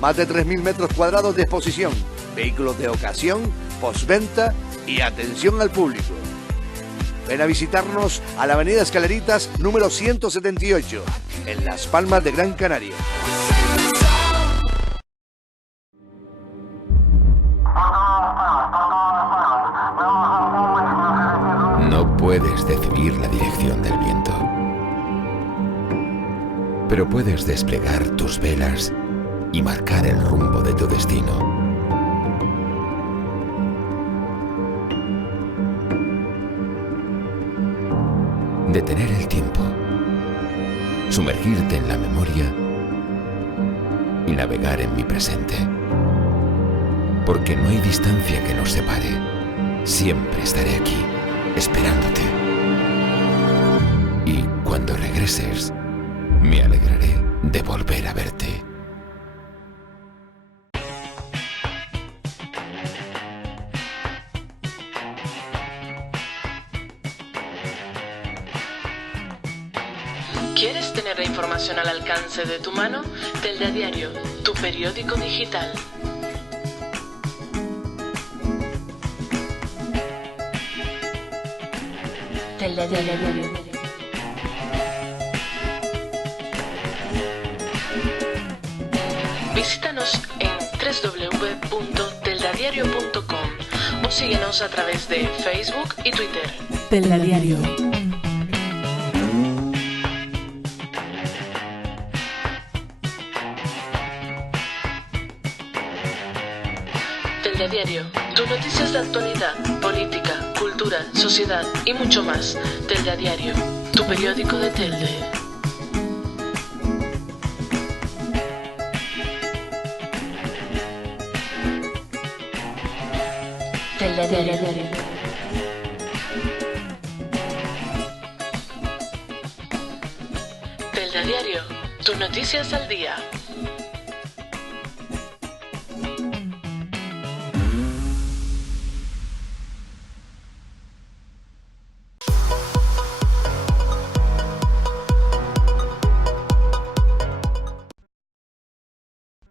Más de 3.000 metros cuadrados de exposición, vehículos de ocasión, postventa y atención al público. Ven a visitarnos a la avenida Escaleritas número 178, en Las Palmas de Gran Canaria. No puedes decidir la dirección del viento, pero puedes desplegar tus velas y marcar el rumbo de tu destino. Detener el tiempo, sumergirte en la memoria y navegar en mi presente. Porque no hay distancia que nos separe. Siempre estaré aquí, esperándote. Y cuando regreses, me alegraré de volver a verte. ¿Quieres tener la información al alcance de tu mano? Telde a Diario, tu periódico digital. Telde a Diario. Visítanos en www.teldadiario.com o síguenos a través de Facebook y Twitter. Telde a Diario. Telde a Diario, tus noticias de actualidad, política, cultura, sociedad y mucho más. Telde a Diario, tu periódico de Telde. Telde a Diario. Telde a Diario, tus noticias al día.